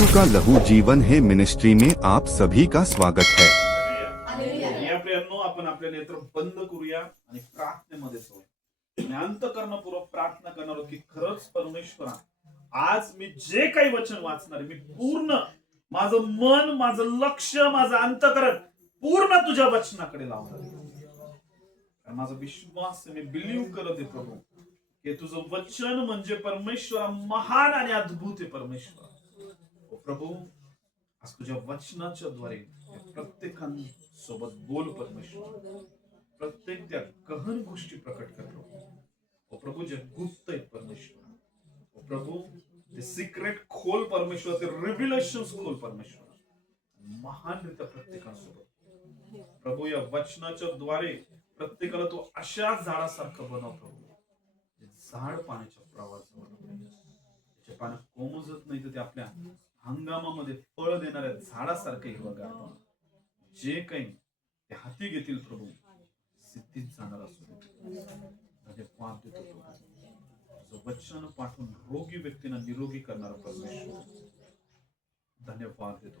यीशु का लहू जीवन है मिनिस्ट्री में आप सभी का स्वागत है। या प्रियांनो, आपण आपले नेत्र बंद करूया आणि प्रार्थनेमध्ये जाऊया आणि अंतःकरणपूर्वक प्रार्थना करणार आहोत की खरंच परमेश्वरा, आज मी जे काही वचन वाचणार मी पूर्ण माझं मन, माझं लक्ष, माझं अंतःकरण पूर्ण तुझ्या वचनाकडे लावणार आहे. माझा विश्वास मी बिलीव्ह करत आहे प्रभू की तुझं वचन म्हणजे परमेश्वरा महान आणि अद्भुत आहे. परमेश्वर ओ प्रभू, आज तुझ्या वचनाच्या द्वारे प्रत्येकासोबत बोल परमेश्वर. प्रत्येक त्या गहन गोष्टी प्रकट कर प्रभू. ओ प्रभू, जे गुप्त आहेत परमेश्वर, ओ प्रभू, ते सिक्रेट खोल परमेश्वर, ते रिव्हिलेशन्स खोल परमेश्वर, महानरित्या प्रत्येकासोबत प्रभू या वचनाच्या द्वारे प्रत्येकाला तू अशा झाडासारखं बनव प्रभू. झाड पाण्याच्या प्रवाहाजवळ, त्याचे पानं कोमजत नाही तर ते आपल्या हंगामामध्ये फळ देणाऱ्या झाडासारखं हिरवंगार बनव. जे काही ते हाती घेतील प्रभू, सिद्धीत जाणार असू दे. धन्यवाद देतो प्रभू, वचन पाठवून रोगी व्यक्तींना निरोगी करणारा परमेश्वर, धन्यवाद देतो.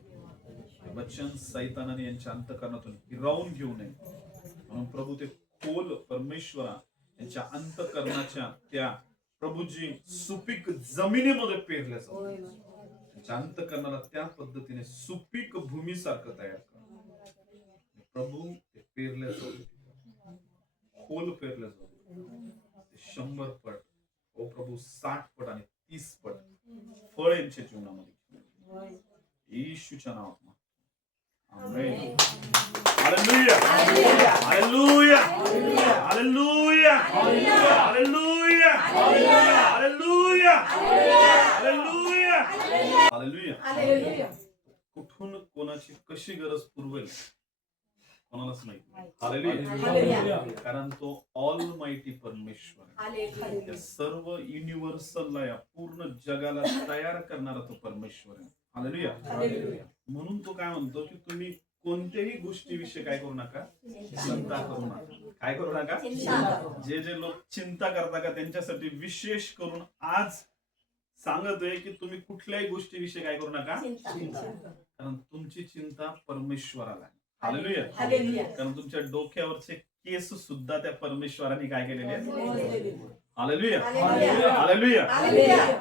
वचन सैतानाने यांच्या अंतःकरणातून हिरावून घेऊ नये म्हणून प्रभू ते खोल परमेश्वरा यांच्या अंतःकरणाच्या त्या प्रभूजी सुपीक जमिनीमध्ये पेरल्या जाऊ. त्यांच्या अंतःकरणाला त्या पद्धतीने सुपीक भूमीसारखं तयार कर प्रभू. ते पेरल्या जाऊ, खोल पेरल्या जाऊ. 100 पट, ओ प्रभू, 60 पट आणि 30 पट फळ यांच्या जीवनामध्ये येशूच्या नावात. Amen. Hallelujah, hallelujah, hallelujah, hallelujah, hallelujah, hallelujah, hallelujah. कुठून कोणाची कशी गरज पुरवेल कोणालाच माहिती. हालेलुया. कारण तो ऑल माहिती परमेश्वर, या सर्व युनिव्हर्सलला, या पूर्ण जगाला तयार करणारा तो परमेश्वर आहे. हालेलुया. म्हणून तो काय म्हणतो की तुम्ही कोणत्याही गोष्टीविषयी काय करू नका, चिंता करू नका. काय करू नका? जे लोक चिंता करता का त्यांच्यासाठी विशेष करून आज सांगतोय की तुम्ही कुठल्याही गोष्टीविषयी काय करू नका, कारण तुमची चिंता परमेश्वराला आहे. हालेलुया. कारण तुमच्या डोक्यावरचे केस सुद्धा त्या परमेश्वराने काय केलेले आहेत. Hallelujah, hallelujah.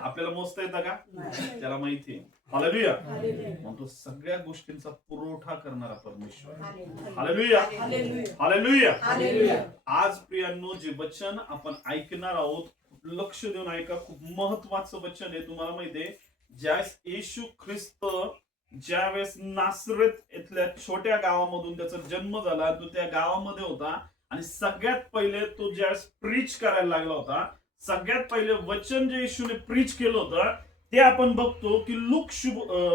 आपल्याला मोजता येतं का? त्याला माहिती आहे. हालेलुया. म्हणतो सगळ्या गोष्टींचा पुरवठा करणारा परमेश्वर. Hallelujah, hallelujah. आज प्रियांनो, जे वचन आपण ऐकणार आहोत, लक्ष देऊन ऐका. खूप महत्वाचं वचन आहे. तुम्हाला माहिती आहे, ज्यावेळेस येशू ख्रिस्त ज्यावेळेस नासरत इथल्या छोट्या गावामधून त्याचा जन्म झाला, तो त्या गावामध्ये होता आणि सगळ्यात पहिले तो ज्यावेळेस प्रीच करायला लागला होता, सगळ्यात पहिले वचन जे येशूने प्रीच केलं होतं ते आपण बघतो की लूक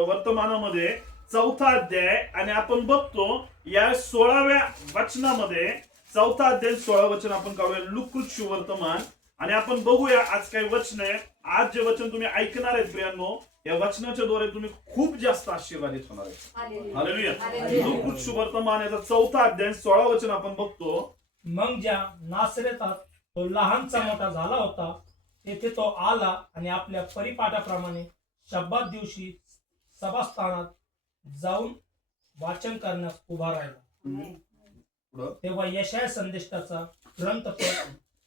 वर्तमानामध्ये 4था अध्याय, आणि आपण बघतो या 16व्या वचनामध्ये, 4था अध्याय 16 वचन आपण काढूया. लूक वर्तमान, आणि आपण बघूया आज काही वचन आहे. आज जे वचन तुम्ही ऐकणार आहेत प्रियांनो, या वचनाच्या द्वारे तुम्ही खूप जास्त आशीर्वादित होणार आहेत. हालेलुया. लूक वर्तमान याचा 4था अध्याय 16 वचन आपण बघतो. मग ज्या नासरेतात तो लहानचा मोठा झाला होता, तेथे तो आला आणि आपल्या परिपाठाप्रमाणे शब्दात दिवशी सभास्थानात जाऊन वाचन करण्यास उभा राहिला. तेव्हा यशाया संदेष्टाचा ग्रंथपट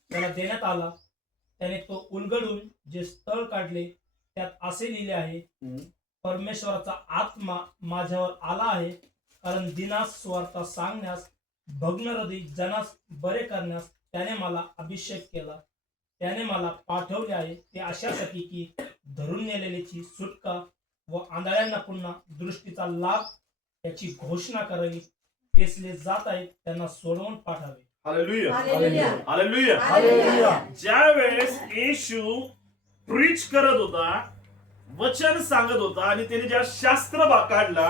त्याला देण्यात आला. त्याने तो उलगडून जे स्थळ काढले त्यात असे लिहिले आहे, परमेश्वराचा आत्मा माझ्यावर आला आहे, कारण दिनास सुवार्ता सांगण्यास, भग्न हृदय जनास बरे करण्यास त्याने मला अभिषेक केला. त्याने मला पाठवले आहे ते अशासाठी की धरून नेलेल्याची सुटका व आंधळ्यांना पुन्हा दृष्टीचा लाभ याची घोषणा करावी. तेसले जात आहेत त्यांना सोडवून पाठावे. Hallelujah, hallelujah, hallelujah. ज्यावेळेस येशू प्रीच करत होता, वचन सांगत होता, आणि त्याने ज्या शास्त्र भाग काढला,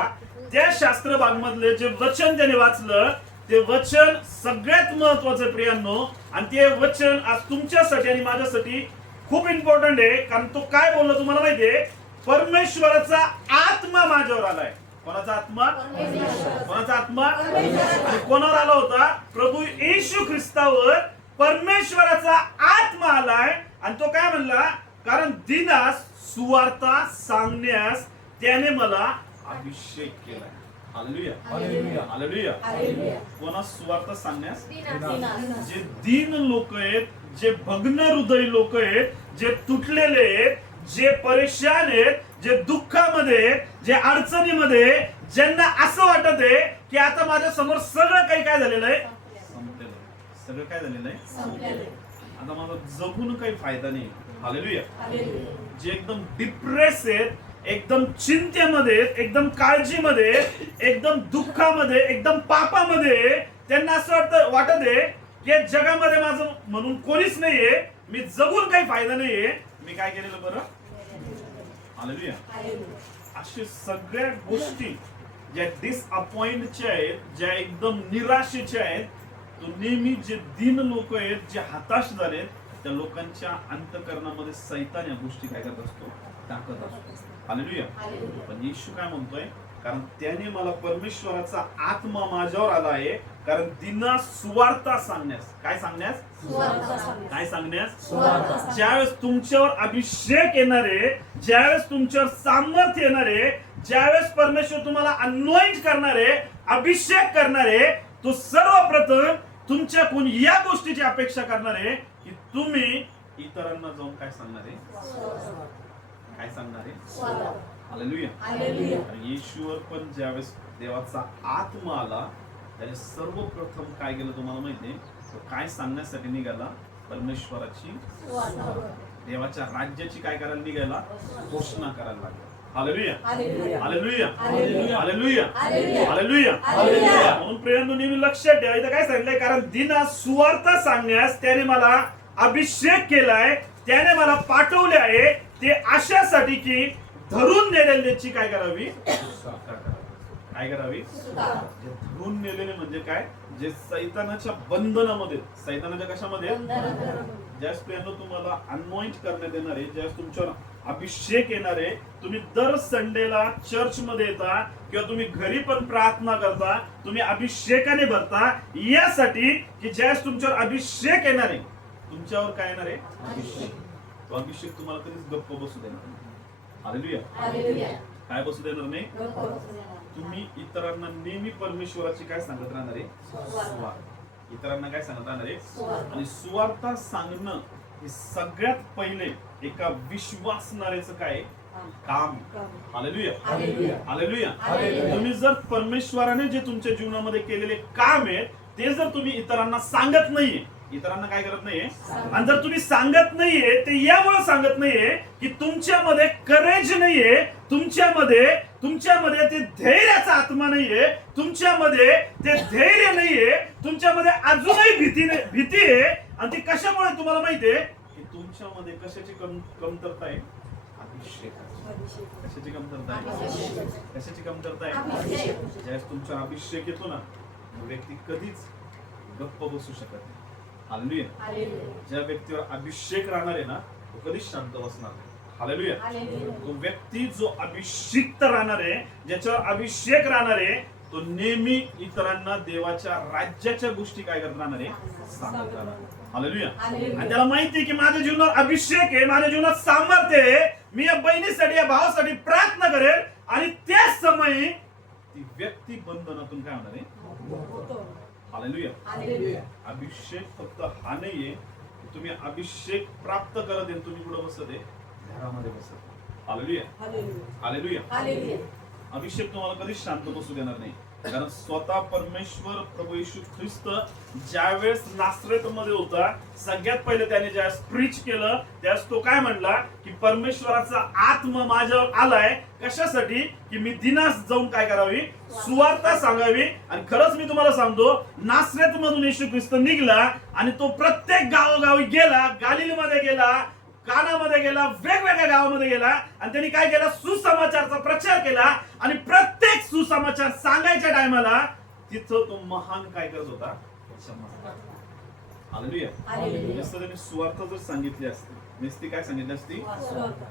त्या शास्त्र भाग मधले जे वचन त्याने वाचलं, ते वचन सगळ्यात महत्वाचं प्रियांनो. आणि ते वचन आज तुमच्यासाठी आणि माझ्यासाठी खूप इम्पॉर्टंट आहे. कारण तो काय बोलला तुम्हाला माहितीये, परमेश्वराचा आत्मा माझ्यावर आलाय. कोणाचा आत्मा? कोणाचा आत्मा? आणि कोणावर आला होता? प्रभू येशू ख्रिस्तावर परमेश्वराचा आत्मा आलाय. आणि तो काय म्हणला, कारण दिनास सुवार्ता सांगण्यास त्याने मला अभिषेक केलाय. Hallelujah, hallelujah. हालेलुया. हालेलुया. कोणा सुवार्थ सांगण्यास? दीना. जे दीन लोक आहेत, जे भग्न हृदय लोक आहेत, जे तुटलेले आहेत, जे परेशान आहेत, जे दुःखामध्ये आहेत, जे अडचणीमध्ये, ज्यांना असं वाटत आहे की आता माझ्या समोर सगळं काही काय झालेलं आहे, संपलेलं आहे. सगळं काय झालेलं आहे, संपलेलं आहे. आता माझा जगून काही फायदा नाही. हालेलुया. हालेलुया. जे एकदम डिप्रेस आहेत, एकदम चिंतेमध्ये, एकदम काळजीमध्ये, एकदम दुःखामध्ये, एकदम पापामध्ये, त्यांना असं वाटत आहे की जगामध्ये माझं म्हणून कोणीच नाहीये, मी जगून काही फायदा नाहीये, मी काय केलेलं बरं? हालेलुया. हालेलुया. अशा सगळ्या गोष्टी ज्या डिसअपॉइंटच्या आहेत, ज्या एकदम निराशेच्या आहेत, तो नेहमी जे दीन लोक आहेत, जे हताश झालेत, त्या लोकांच्या अंतःकरणामध्ये सैतान या गोष्टी काय करत असतो, टाकत असतो. हालेलुया. हालेलुया. पण येशू काय म्हणतोय? कारण त्याने मला परमेश्वराचा आत्मा माझ्यावर आला आहे, कारण दिना सुवार्ता सांगण्यास. काय सांगण्यास? सुवार्ता सांगण्यास. काय सांगण्यास? सुवार्ता सांगण्यास. ज्यावेळेस तुमच्यावर अभिषेक येणारे, ज्यावेळेस तुमच्यावर सामर्थ्य येणारे, ज्यावेळेस परमेश्वर तुम्हाला अनॉइंट करणारे, अभिषेक करणारे, तो सर्वप्रथम तुमच्याकडून या गोष्टीची अपेक्षा करणारे की तुम्ही इतरांना जाऊन काय सांगणारे? काय सांगणारे? सुवार्ता. हालेलुया. हालेलुया. आणि येशूवर पण ज्यावेळेस देवाचा आत्मा आला, त्याने सर्वप्रथम काय केलं तुम्हाला माहितीये? तो काय सांगण्यासाठी निघाला? परमेश्वराची, सुवार्ता. देवाच्या राज्याची काय करायला निघाला? घोषणा करायला लागला. Hallelujah, hallelujah. Hallelujah, hallelujah. Hallelujah, hallelujah. Hallelujah. Hallelujah. म्हणून प्रियांनो, नेहमी लक्षात ठेवा, इथं काय सांगितलंय? कारण दिना सुवार्ता सांगण्यास त्याने मला अभिषेक केलाय, त्याने मला पाठवले आहे, ते अशासाठी की धरून नेलेल्याची काय करावी? काय करावी? जे धरून नेलेले म्हणजे काय? जे सैतानाच्या बंधनामध्ये, सैतानाच्या कशामध्ये? ज्यावेळेस प्रियांनो तुम्हाला अनॉइंट करण्यात येणार आहे, ज्यावेळेस तुमच्यावर अभिषेक येणार आहे, तुम्ही दर संडेला चर्च मध्ये येता किंवा तुम्ही घरी पण प्रार्थना करता, तुम्ही अभिषेकाने भरता, यासाठी की ज्यावेळेस तुमच्यावर अभिषेक येणार आहे, तुमच्यावर काय येणार आहे? अभिषेक. तो अभिषेक तुम्हाला कधीच गप्प बसू देणार नाही. हालेलुया. हालेलुया. काय बसू देणार नाही? तुम्ही इतरांना नेहमी परमेश्वराची काय सांगत राहणार आहे? सुवार्ता. इतरांना काय सांगत राहणार आहे? सुवार्ता. आणि सुवार्ता सांगणं हे सगळ्यात पहिले एका विश्वासणाऱ्याचं काय काम. Hallelujah, hallelujah. हालेलुया. हालेलुया. तुम्ही जर परमेश्वराने जे तुमच्या जीवनामध्ये केलेले काम आहे, ते जर तुम्ही इतरांना सांगत नाहीये, इतरांना काय करत नाहीये, आणि जर तुम्ही सांगत नाहीये, ते यामुळे सांगत नाहीये की तुमच्यामध्ये करेज नाहीये, तुमच्यामध्ये ते धैर्याचा आत्मा नाहीये, तुमच्यामध्ये ते धैर्य नाहीये, तुमच्यामध्ये अजूनही भीती आहे. आणि ती कशामुळे तुम्हाला माहितीये? की तुमच्यामध्ये कशाची कमतरता आहे? अभिषेकाची. कशाची कमतरता आहे? कशाची कमतरता आहे? ज्यावेळेस तुमचा अभिषेक येतो ना, व्यक्ती कधीच गप्प बसू शकत नाही. हालेलुया. हालेलुया. ज्या व्यक्तीवर अभिषेक राहणार आहे ना, तो कधीच शांत बसणार नाही. हालेलुया. हालेलुया. तो व्यक्ती जो अभिषिक्त राहणार आहे, ज्याच्यावर अभिषेक राहणार आहे, तो नेहमी इतरांना देवाच्या राज्याच्या गोष्टी काय करत राहणार आहे? सांगत राहणार आहे. हालेलुया. हालेलुया. आणि त्याला माहिती आहे की माझ्या जीवनावर अभिषेक आहे, माझ्या जीवनात सामर्थ्य आहे, मी या बहिणीसाठी, या भावासाठी प्रार्थना करेल, आणि त्याच समयी ती व्यक्ती बंधनातून काय होणार आहे? हालेलुया. हालेलुया. अभिषेक फक्त हा नाहीये की तुम्ही अभिषेक प्राप्त करत आहे, तुम्ही कुठं बसत आहे? घरामध्ये बसत. Hallelujah, hallelujah. हालेलुया. हालेलुया. अभिषेक तुम्हाला कधीच शांत बसू देणार नाही, कारण स्वतः परमेश्वर प्रभू येशू ख्रिस्त ज्यावेळेस नासरेतमध्ये होता, सगळ्यात पहिले त्याने ज्यावेळेस प्रीच केलं, त्यावेळेस तो काय म्हणला की परमेश्वराचा आत्मा माझ्यावर आलाय, कशासाठी? की मी दिनास जाऊन काय करावी? सुवार्ता सांगावी. आणि खरंच मी तुम्हाला सांगतो, नासरेत मधून येशू ख्रिस्त निघाला आणि तो प्रत्येक गावोगावी गेला, गालिलमध्ये गेला, कानामध्ये गेला, वेगवेगळ्या गावामध्ये गेला, आणि त्यांनी काय केलं? सुसमाचारचा प्रचार केला. आणि प्रत्येक सुसमाचार सांगायच्या टायमाला तिथं तो महान काय करत होता? चमत्कार. हालेलुया. हालेलुया. नुसतं त्यांनी सुवार्ता जर सांगितली असती, नुसती काय सांगितली असती, सुवार्ता.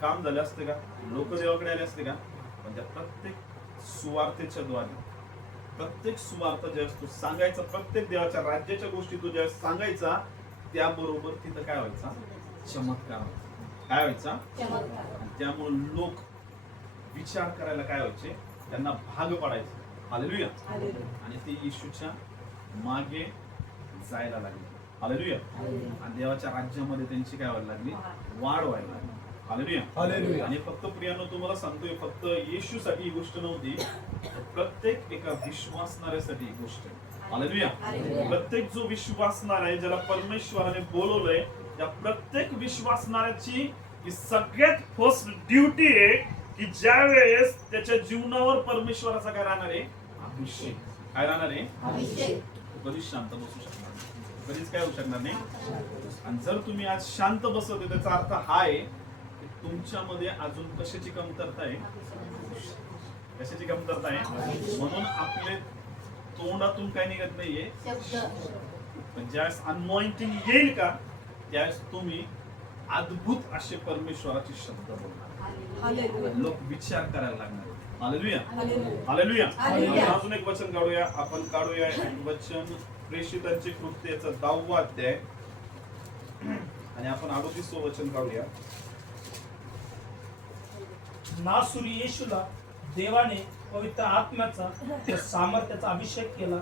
काम झाले असते का? लोक देवाकडे आले असते का? पण त्या प्रत्येक सुवार्तेच्या द्वारे, प्रत्येक सुवार्ता ज्यावेळेस तू सांगायचा, प्रत्येक देवाच्या राज्याच्या गोष्टी तू ज्यावेळेस सांगायचा, त्याबरोबर तिथं काय व्हायचा? चमत्कार व्हायचा. काय व्हायचा? चमत्कार. त्यामुळे लोक विचार करायला काय व्हायचे, त्यांना भाग पडायचे. हालेलुया. आणि ते येशूच्या मागे जायला लागले. हालेलुया. आणि देवाच्या राज्यामध्ये त्यांची काय व्हायला लागली, वाढ व्हायला लागली. हालेलुया. आणि फक्त प्रियांनो तुम्हाला सांगतोय, फक्त येशूसाठी ही गोष्ट नव्हती, तर प्रत्येक एका विश्वासणाऱ्यासाठी ही गोष्ट आहे. हालेलुया. प्रत्येक जो विश्वासणार आहे, ज्याला परमेश्वराने बोलवलंय, त्या प्रत्येक विश्वासणाऱ्याची ही सगळ्यात फर्स्ट ड्युटी आहे की ज्या वेळेस त्याच्या जीवनावर परमेश्वराचा काय राहणार आहे, अभिषेक. काय राहणार आहे, कधीच शांत बसू शकणार नाही, कधीच काय होऊ शकणार नाही. आणि जर तुम्ही आज शांत बसवते, त्याचा अर्थ हा आहे की तुमच्यामध्ये अजून कशाची कमतरता आहे, कशाची कमतरता आहे. म्हणून आपले तोंडातून काय निघत नाहीये, पण ज्यावेळेस अनॉइंटिंग येईल का, त्यावेळेस तुम्ही अद्भुत असे परमेश्वराचे शब्द बोलणार, लोक विचार करायला लागणार. हालेलुया. हालेलुया. आपण अजून एक वचन काढूया. आपण काढूया एक वचन, प्रेषितांची कृत्याचा 10वा अध्याय, आणि आपण 38व वचन काढूया. नासुरी येशूला देवाने पवित्र आत्म्याचा व सामर्थ्याचा अभिषेक केला.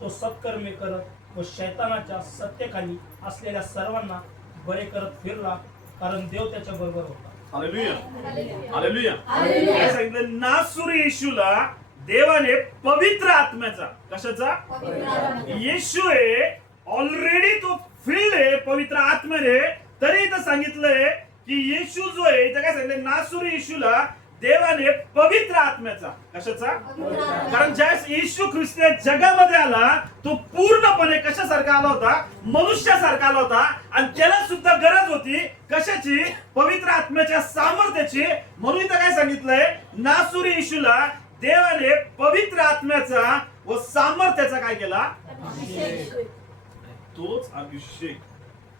तो सत्कर्मे करत व शैतानाच्या सत्तेखाली असलेल्या सर्वांना बरे करत फिरला, कारण देव त्याच्या बरोबर होता. हालेलुया. हालेलुया. काय सांगितलं, नासुरी येशूला देवाने पवित्र आत्म्याचा, कशाचा, येशू आहे ऑलरेडी, तो फिल्ड आहे पवित्र आत्म्याने. तरी इथं सांगितलंय की येशू जो आहे, इथं काय सांगितलं, नासुरी येशूला देवाने पवित्र आत्म्याचा, कशाचा, कारण ज्यावेळेस येशू ख्रिस्त जगामध्ये आला, तो पूर्णपणे कशासारखा आला होता, मनुष्यासारखा आला होता. आणि त्याला सुद्धा गरज होती कशाची, पवित्र आत्म्याच्या सामर्थ्याची. म्हणून इथं काय सांगितलंय, नासुरी येशूला देवाने पवित्र आत्म्याचा व सामर्थ्याचा काय केला, तोच अभिषेक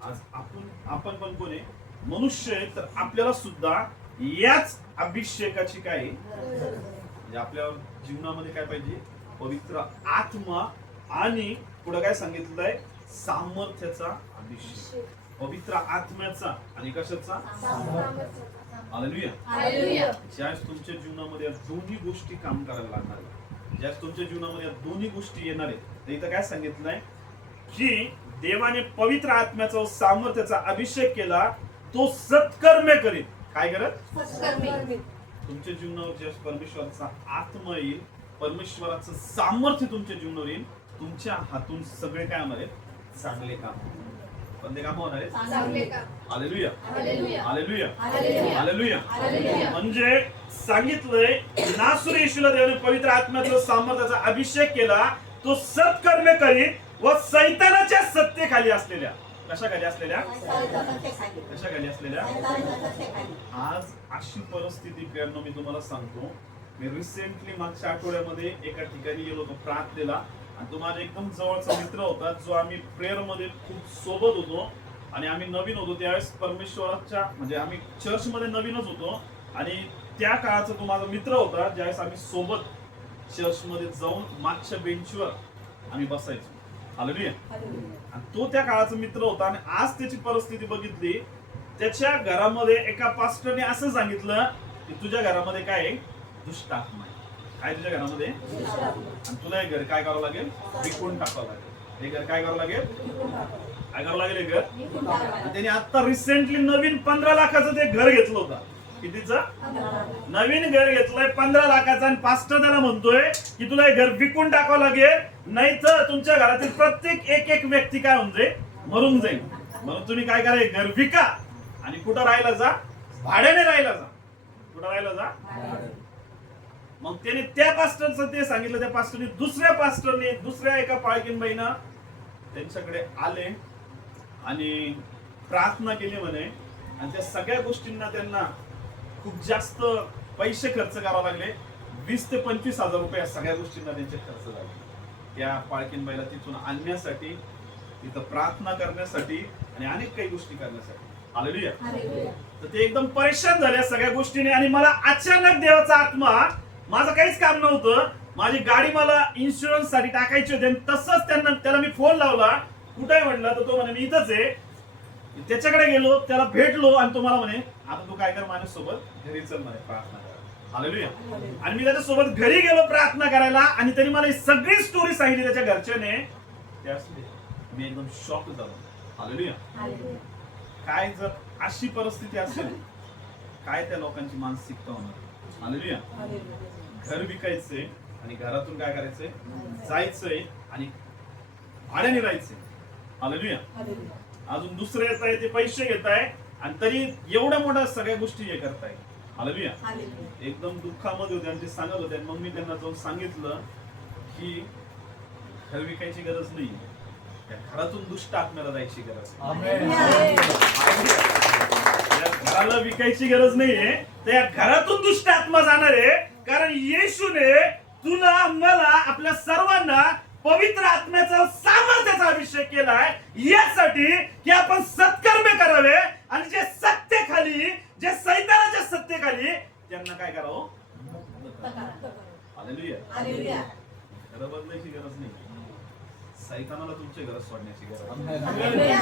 आज आपण पण कोण आहे, मनुष्य आहे. तर आपल्याला सुद्धा याच अभिषेकाची काय, म्हणजे आपल्या जीवनामध्ये काय पाहिजे, पवित्र आत्मा, आणि पुढे काय सांगितलंय, सामर्थ्याचा अभिषेक. पवित्र आत्म्याचा आणि कशाचा, हालेलुया. ज्यावेळेस तुमच्या जीवनामध्ये दोन्ही गोष्टी काम करायला लागणार आहेत, ज्यावेळेस तुमच्या जीवनामध्ये दोन्ही गोष्टी येणार आहेत, तर इथं काय सांगितलंय की देवाने पवित्र आत्म्याचा व सामर्थ्याचा अभिषेक केला, तो सत्कर्मे करीत. काय करत, तुमच्या जीवनावर ज्यावेळेस परमेश्वराचा आत्मा येईल, परमेश्वराचं सामर्थ्य तुमच्या जीवनावर येईल, तुमच्या हातून सगळे काय होणार आहेत, चांगले काम. कोणते काम होणार आहेत, हालेलुया. हालेलुया. हालेलुया. म्हणजे सांगितलंय, नासुरी येशूला देवाने पवित्र आत्म्याचा सामर्थ्याचा अभिषेक केला, तो सत्कर्मे करीत व सैतानाच्या सत्तेखाली असलेल्या, कशाखाली असलेल्या, कशाखाली असलेल्या. आज अशी परिस्थिती प्रियांनो, मी तुम्हाला सांगतो, मी रिसेंटली मागच्या आठवड्यामध्ये एका ठिकाणी गेलो होतो प्रार्थनेला, आणि तो माझा एकदम जवळचा मित्र होता, जो आम्ही प्रेयर मध्ये खूप सोबत होतो. आणि आम्ही नवीन होतो त्यावेळेस परमेश्वराच्या, म्हणजे आम्ही चर्च मध्ये नवीनच होतो, आणि त्या काळाचा तो माझा मित्र होता, ज्यावेळेस आम्ही सोबत चर्च मध्ये जाऊन मागच्या बेंचवर आम्ही बसायचो. हालेलुया. आणि तो त्या काळाचा मित्र होता. आणि आज त्याची परिस्थिती बघितली, त्याच्या घरामध्ये एका पास्टरने असं सांगितलं की तुझ्या घरामध्ये काय आहे, दुष्ट आत्मा आहे. काय तुझ्या घरामध्ये, आणि तुला हे घर काय करावं लागेल, विकून टाकावं लागेल. हे घर काय करावं लागेल, काय करावं लागेल, हे घर. आणि त्याने आता रिसेंटली नवीन 15 लाखाचं ते घर घेतलं होतं. कितीचं, नवीन घर घेतलंय 15 लाखाचं. आणि पास्टर त्याला म्हणतोय की तुला हे घर विकून टाकावं लागेल, नाही तर तुमच्या घरातील प्रत्येक एक व्यक्ती काय होऊन जाईल, मरून जाईल. म्हणून तुम्ही काय करा, घर विका आणि कुठं राहायला जा, भाड्याने राहायला जा. कुठं राहायला जा. मग त्याने त्या पास्टरचं ते सांगितलं. त्या पास्टरने दुसऱ्या एका पाळकीन बाईनं त्यांच्याकडे आले आणि प्रार्थना केली म्हणे. आणि त्या सगळ्या गोष्टींना त्यांना खूप जास्त पैसे खर्च करावे लागले. 20 ते 25 हजार रुपये या सगळ्या गोष्टींना त्यांचे खर्च झाले. त्या पाळकीन बाईला तिथून आणण्यासाठी, तिथं प्रार्थना करण्यासाठी आणि अनेक काही गोष्टी करण्यासाठी. हालेलुया. तर ते एकदम परेशान झाले सगळ्या गोष्टीने. आणि मला अचानक देवाचा आत्मा, माझं काहीच काम नव्हतं, माझी गाडी मला इन्शुरन्स साठी टाकायची होती, आणि तसंच त्याला मी फोन लावला, कुठे म्हटलं, तर तो म्हणे मी इथंच आहे. त्याच्याकडे गेलो, त्याला भेटलो, आणि तो मला म्हणे आता तू काय कर, माझ्यासोबत घरी चल म्हणे, प्रार्थना कर. हालेलुया. आणि मी त्याच्यासोबत घरी गेलो प्रार्थना करायला आणि त्यांनी मला ही सगळी स्टोरी सांगितली त्याच्या घरच्याने. मी एकदम शॉक झालो. हालेलुया. काय जर अशी परिस्थिती असेल, काय त्या लोकांची मानसिकता होणार. हालेलुया. घर विकायचंय आणि घरातून काय करायचंय, जायचंय आणि भाड्याने राहायचंय. हालेलुया. अजून दुसरे येत आहे ते पैसे घेत आहे आणि तरी एवढ्या मोठ्या सगळ्या गोष्टी हे करताय. हालेलुया. एकदम दुःखामध्ये होते आणि ते सांगत होते. मग मी त्यांना जाऊन सांगितलं की घर विकायची गरज नाही, त्या घरातून दुष्ट आत्म्याला जायची गरज. त्या घराला विकायची गरज नाहीये, त्या घरातून दुष्ट आत्मा जाणार आहे. कारण येशूने तुला मला आपल्या सर्वांना पवित्र आत्म्याचा सामर्थ्याचा अभिषेक केलाय यासाठी की आपण सत्कर्मे करावे आणि जे सत्तेखाली, जे सैतानाच्या सत्तेखाली त्यांना काय करावं. हालेलुया. घर बदलायची गरज नाही, सैतानाला तुमचे घर सोडण्याची गरज. हालेलुया.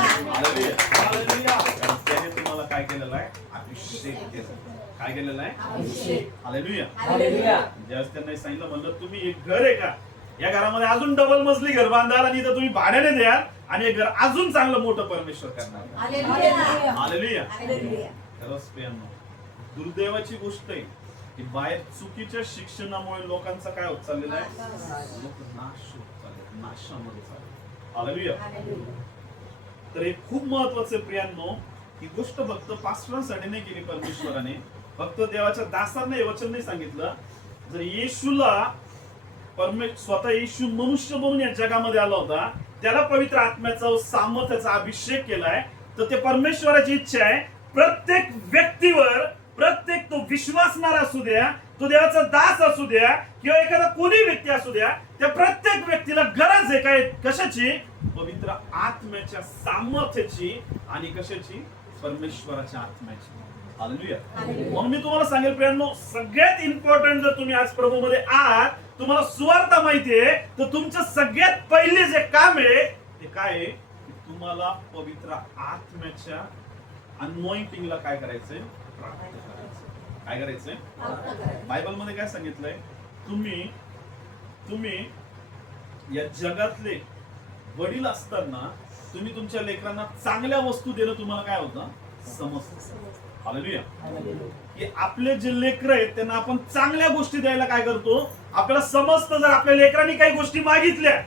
कारण त्याने तुम्हाला काय केलेलं आहे, अभिषेक केला. काय केलेलं आहे. हालेलुया. ज्यावेळेस त्यांना सांगितलं, म्हणलं तुम्ही एक घर आहे का, या घरामध्ये अजून डबल मजली घर बांधाल आणि इथं तुम्ही भाड्याने द्याल आणि हे घर अजून चांगलं मोठं परमेश्वर करणार. हालेलुया. खरंच प्रियांनो, दुर्दैवाची गोष्ट आहे की बाहेर चुकीच्या शिक्षणामुळे लोकांचा काय होत चाललेला आहे, लोक नाश होत चालले, नाशामध्ये चालले. हालेलुया. तर हे खूप महत्वाचं आहे प्रियांनो. ही गोष्ट फक्त पास्टरांसाठी नाही केली परमेश्वराने, फक्त देवाच्या दासांना हे वचन नाही सांगितलं. जर येशूला स्वतः येशू मनुष्य म्हणून या जगामध्ये आला होता, त्याला पवित्र आत्म्याचा सामर्थ्याचा अभिषेक केलाय, तर ते परमेश्वराची इच्छा आहे प्रत्येक व्यक्तीवर, प्रत्येक तो विश्वासणारा असू द्या, तो देवाचा दास असू द्या किंवा एखादा कोणी व्यक्ती असू द्या, त्या प्रत्येक व्यक्तीला गरज आहे काय, कशाची, पवित्र आत्म्याच्या सामर्थ्याची आणि कशाची, परमेश्वराच्या आत्म्याची. हालेलुया. म्हणून मी तुम्हाला सांगेल प्रियांनो, सगळ्यात इम्पॉर्टंट जर तुम्ही आज प्रभूमध्ये आहात, तुम्हाला सुवार्ता माहितीये, तर तुमचं सगळ्यात पहिले जे काम आहे ते काय आहे की तुम्हाला पवित्र आत्म्याच्या अनॉइंटिंगला काय करायचंय, प्राप्त करायचंय. काय करायचंय. बायबल मध्ये काय सांगितलंय, तुम्ही या जगातले वडील असताना तुम्ही तुमच्या लेकरांना चांगल्या वस्तू देणं तुम्हाला काय होतं, समजतं. हालेलुया. की आपले जे लेकर आहेत त्यांना आपण चांगल्या गोष्टी द्यायला काय करतो, आपल्याला समजतं. जर आपल्या लेकरांनी काही गोष्टी मागितल्या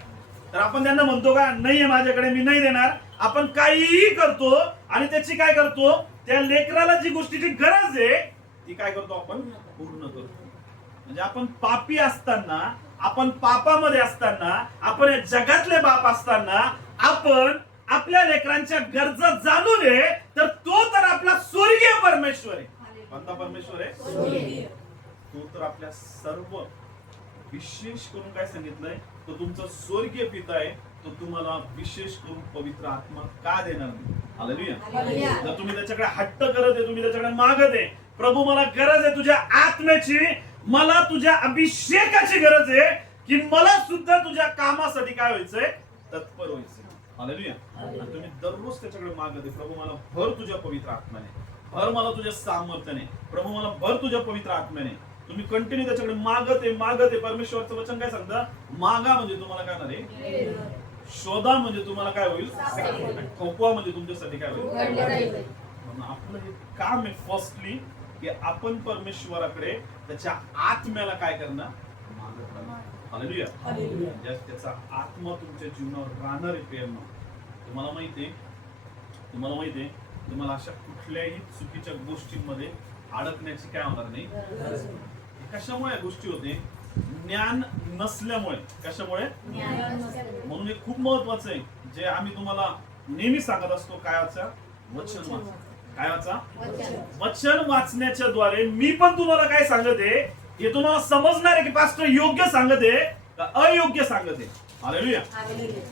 तर आपण त्यांना म्हणतो का, नाहीये माझ्याकडे, मी नाही देणार. आपण काहीही करतो आणि त्याची काय करतो, त्या लेकराला जी गोष्टीची गरज आहे ती काय करतो, आपण पूर्ण करतो. म्हणजे आपण पापी असताना, आपण पापामध्ये असताना, आपण या जगातले बाप असताना आपण आपल्या लेकरांच्या गरजा जाणून नये, तर तो तर आपला स्वर्गीय परमेश्वर आहे. कोणता परमेश्वर आहे, तो तर आपल्या सर्व, विशेष करून काय सांगितलंय, तो तुमचा स्वर्गीय पिता आहे. तो तुम्हाला विशेष करून पवित्र आत्मा का देणार नाही. हालेलुया. जर तुम्ही त्याच्याकडे हट्ट करत आहे, तुम्ही त्याच्याकडे मागत आहे, प्रभू मला गरज आहे तुझ्या आत्म्याची, मला तुझ्या अभिषेकाची गरज आहे, की मला सुद्धा तुझ्या कामासाठी काय व्हायचंय, तत्पर व्हायचंय. हालेलुया. आणि तुम्ही दररोज त्याच्याकडे मागत आहे, प्रभू मला भर तुझ्या पवित्र आत्म्याने, भर मला तुझ्या सामर्थ्याने, प्रभू मला भर तुझ्या पवित्र आत्म्याने. तुम्ही कंटिन्यू त्याच्याकडे मागत आहे. परमेश्वरचं वचन काय सांगतं, मागा म्हणजे तुम्हाला काय होणार, शोधा म्हणजे तुम्हाला काय होईल, ठोकवा म्हणजे तुमच्यासाठी काय होईल. म्हणून आपलं हे काम आहे फर्स्टली की आपण परमेश्वराकडे त्याच्या आत्म्याला काय करणार, हालेलुया. त्याचा आत्मा तुमच्या जीवनावर राहणार आहे प्रेम. तुम्हाला माहितीये, तुम्हाला अशा कुठल्याही चुकीच्या गोष्टींमध्ये अडकण्याची काय होणार नाही. कशामुळे गोष्टी होते, ज्ञान नसल्यामुळे. कशामुळे, म्हणून हे खूप महत्वाचं आहे जे आम्ही तुम्हाला नेहमी सांगत असतो, काय वाचा, वचन वाचा. काय वाचा, वचन वाचण्याच्या द्वारे मी पण तुम्हाला काय सांगत आहे हे तुम्हाला समजणार आहे की पास्टर योग्य सांगत आहे का अयोग्य सांगत आहे. हालेलुया.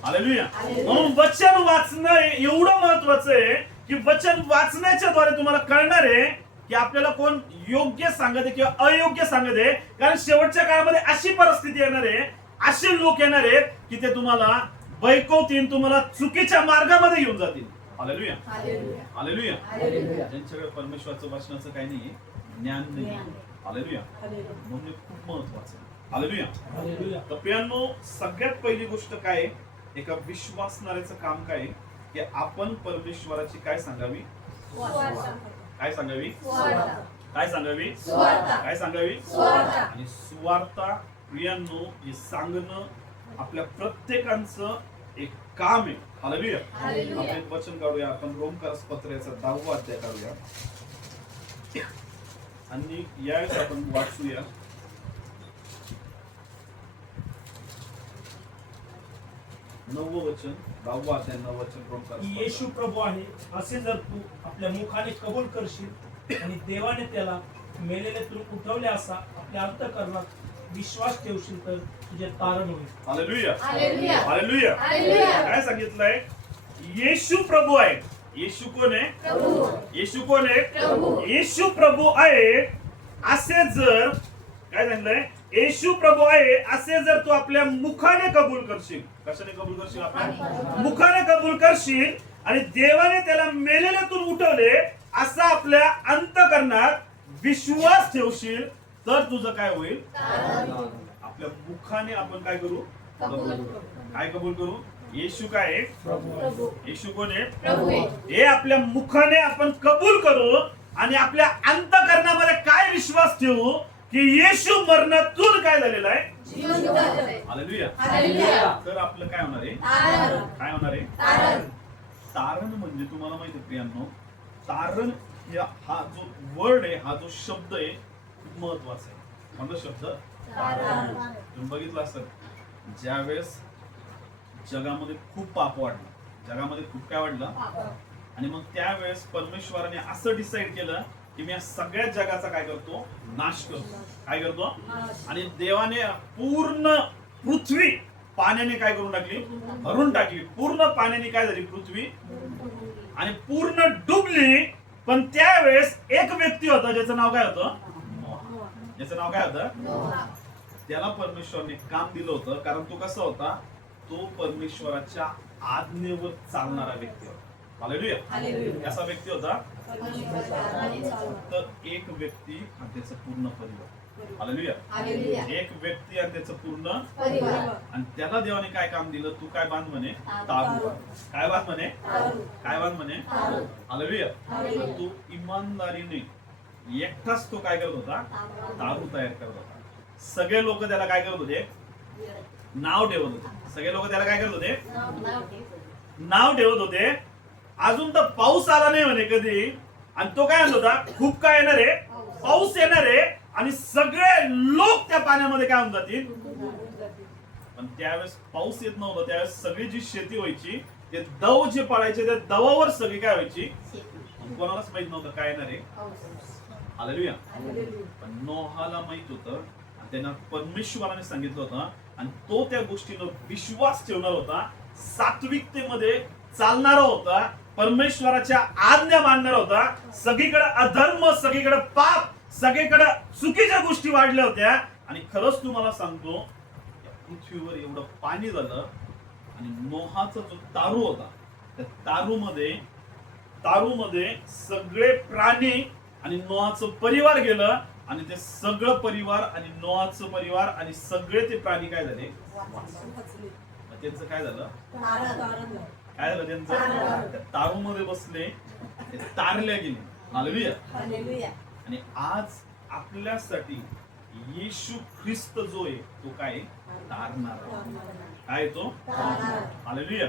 हालेलुया. म्हणून वचन वाचणं एवढं महत्वाचं आहे की वचन वाचण्याच्या द्वारे तुम्हाला कळणार आहे की आपल्याला कोण योग्य सांगत आहे किंवा अयोग्य सांगत आहे. कारण शेवटच्या काळामध्ये अशी परिस्थिती येणार आहे, असे लोक येणार आहेत की ते तुम्हाला बैकवतील, तुम्हाला चुकीच्या मार्गामध्ये घेऊन जातील. हालेलुया. हालेलुया. ज्यांच्याकडे परमेश्वराचं वचनाचं काही नाही, ज्ञान नाही, हालेलुया. म्हणून हे खूप महत्वाचं आहे. हालेलुया. हालेलुया. तर प्रियांनो, सगळ्यात पहिली गोष्ट काय आहे? एका विश्वासणाऱ्याचं काम काय आहे? की आपण परमेश्वराची काय सांगावी? काय सांगावी? काय सांगावी? काय सांगावी? आणि सुवार्ता प्रियांनो, हे सांगणं आपल्या प्रत्येकाचं एक काम आहे. हालेलुया. आपण एक वचन काढूया. आपण रोमकर्स पत्राचा 10वा अध्याय काढूया आणि यावेळेस आपण वाचूया. नववं वचन, 10वा अध्याय 9वं वचन रोमकर्स की येशू प्रभू आहे असे जर तू आपल्या मुखाने कबूल करशील आणि देवाने त्याला मेलेल्यातून उठवले असा आपल्या अंतःकरणात विश्वास ठेवशील तर तुझे तारण होईल. हालेलुया. हालेलुया. हालेलुया. हालेलुया. काय सांगितलंय? येशू प्रभू आहे. येशू कोण आहे? प्रभू. येशू कोण आहे? प्रभू. येशू प्रभू आहे असे जर, काय सांगितलंय? येशू प्रभू आहे असे जर तू आपल्या मुखाने कबूल करशील. कशाने कबूल करशील? आपल्या मुखाने कबूल करशील आणि देवाने त्याला मेलेल्यातून उठवले असा आपल्या अंतःकरणात विश्वास ठेवशील तर तुझं काय होईल? आपल्या मुखाने आपण काय करू? काय कबूल करू? येशू काय आहे? प्रभू. येशू कोण आहे? प्रभू आहे. हे आपल्या मुखाने आपण कबूल करू आणि आपल्या अंतःकरणामध्ये काय विश्वास ठेवू की येशू मरणातून काय झालेलं आहे? जिवंत आहे. हालेलुया. हालेलुया. तर आपलं काय होणार आहे? तारण. काय होणार आहे? तारण. तारण म्हणजे तुम्हाला माहिती आहे प्रियांनो, तारण हा जो वर्ड आहे, हा जो शब्द आहे खूप महत्वाचा आहे. कोणता शब्द? तारण. तुम्ही बघितलं असेल, ज्यावेळेस जगामध्ये खूप पाप वाढलं, जगामध्ये खूप काय वाढलं, आणि मग त्यावेळेस परमेश्वराने असं डिसाईड केलं की मी या सगळ्या जगाचा काय करतो? नाश करतो. काय करतो? आणि देवाने पूर्ण पृथ्वी पाण्याने काय करून टाकली? भरून टाकली. पूर्ण पाण्याने काय झाली पृथ्वी? आणि पूर्ण डुबली. पण त्यावेळेस एक व्यक्ती होता ज्याचं नाव काय होतं? नोहा. ज्याचं नाव काय होतं? त्याला परमेश्वराने काम दिलं होतं, कारण तो कसा होता? तो परमेश्वराच्या आज्ञेवर चालणारा व्यक्ती होता. हालेलुया. हालेलुया. कसा व्यक्ती होता? हालेलुया. तर एक व्यक्ती आणि त्याचं पूर्ण परिवार. हालेलुया. हालेलुया. एक व्यक्ती आणि त्याचं पूर्ण, परिवार. आणि त्याला देवाने काय काम दिलं? तू काय बांध म्हणे? तारू. काय बांध म्हणे? काय बांध म्हणे? हालेलुया. हालेलुया. तो इमानदारीने एकटाच तो काय करत होता? तारू तयार करत होता. सगळे लोक त्याला काय करत होते? नाव ठेवत होते. सगळे लोक त्याला काय करत होते? नाव ठेवत होते. अजून तर पाऊस आला नाही म्हणे कधी, आणि तो काय म्हणत होता? खूप काय येणार आहे? पाऊस येणार आहे आणि सगळे लोक त्या पाण्यामध्ये काय होऊन जातील. पण त्यावेळेस पाऊस येत नव्हता. त्यावेळेस सगळी जी शेती व्हायची, ते दव जे पडायचे त्या दवावर सगळी काय व्हायची? कोणालाच माहित नव्हतं काय येणार आहे. हालेलुया. पण नोहाला माहित होतं आणि त्यांना परमेश्वराने सांगितलं होतं, आणि तो त्या गोष्टीवर विश्वास ठेवणार होता, सात्विकतेमध्ये चालणारा होता, परमेश्वराच्या आज्ञा मानणारा होता. सगळीकडे अधर्म, सगळीकडे पाप, सगळीकडे चुकीच्या गोष्टी वाढल्या होत्या. आणि खरंच तुम्हाला सांगतो, पृथ्वीवर एवढं पाणी झालं आणि नोहाचा जो तारू होता, त्या तारूमध्ये सगळे प्राणी आणि नोहाचं परिवार गेलं, आणि ते सगळं परिवार आणि नोहाचं परिवार आणि सगळे ते प्राणी काय झाले? त्यांचं काय झालं? काय झालं त्यांचं? तारूमध्ये बसले, ते तारल्या गेले. हालेलुया. आणि आज आपल्यासाठी येशू ख्रिस्त जो आहे तो काय? तारणारा. काय तो? हालेलुया.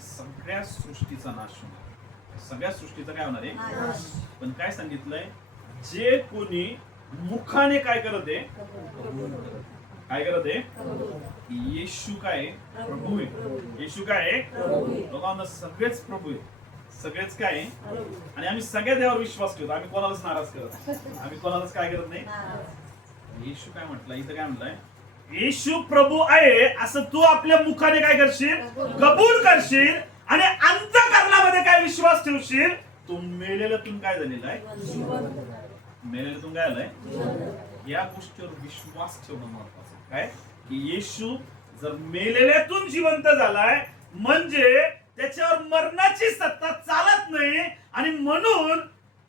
सगळ्या सृष्टीचा नाश होणार, सगळ्या सृष्टीचा काय होणार आहे? पण काय सांगितलंय? जे कोणी मुखाने काय करत आहे? काय करत आहे? येशू काय? प्रभू आहे. येशू काय आहे? लोकांना सगळेच प्रभू आहे, सगळेच काय आहे? आणि आम्ही सगळ्या देवावर विश्वास ठेवतो. आम्ही कोणालाच नाराज करत, आम्ही कोणालाच काय करत नाही. येशू काय म्हटलं इथं? काय म्हटलंय? येशू प्रभू आहे असं तू आपल्या मुखाने काय करशील? कबूल करशील आणि अंतःकरणामध्ये काय विश्वास ठेवशील? तू मेलेल्यातून काय झालेला आहे? मेलेल्यातून काय आलाय? या गोष्टीवर विश्वास ठेवणं महत्वाचं. काय की येशू जर मेलेल्यातून जिवंत झालाय म्हणजे त्याच्यावर मरणाची सत्ता चालत नाही, आणि म्हणून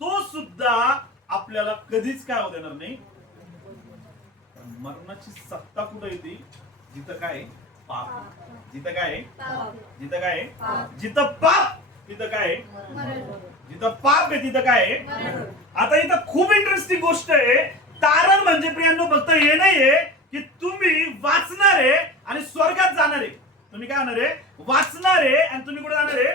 तो सुद्धा आपल्याला कधीच काय होऊ देणार नाही, मरणाची सत्ता कुठं येते? जिथं काय पाप, जिथं काय पाप. जिथं काय पाप. जिथं पाप तिथं काय मरण. जिथं पाप आहे तिथं काय मरण. आता इथं खूप इंटरेस्टिंग गोष्ट आहे. तारण म्हणजे प्रियांनो फक्त हे नाहीये की तुम्ही वाचणार आहे आणि स्वर्गात जाणार आहे. तुम्ही काय होणार आहे? वाचणार आहे आणि तुम्ही कुठे जाणार आहे?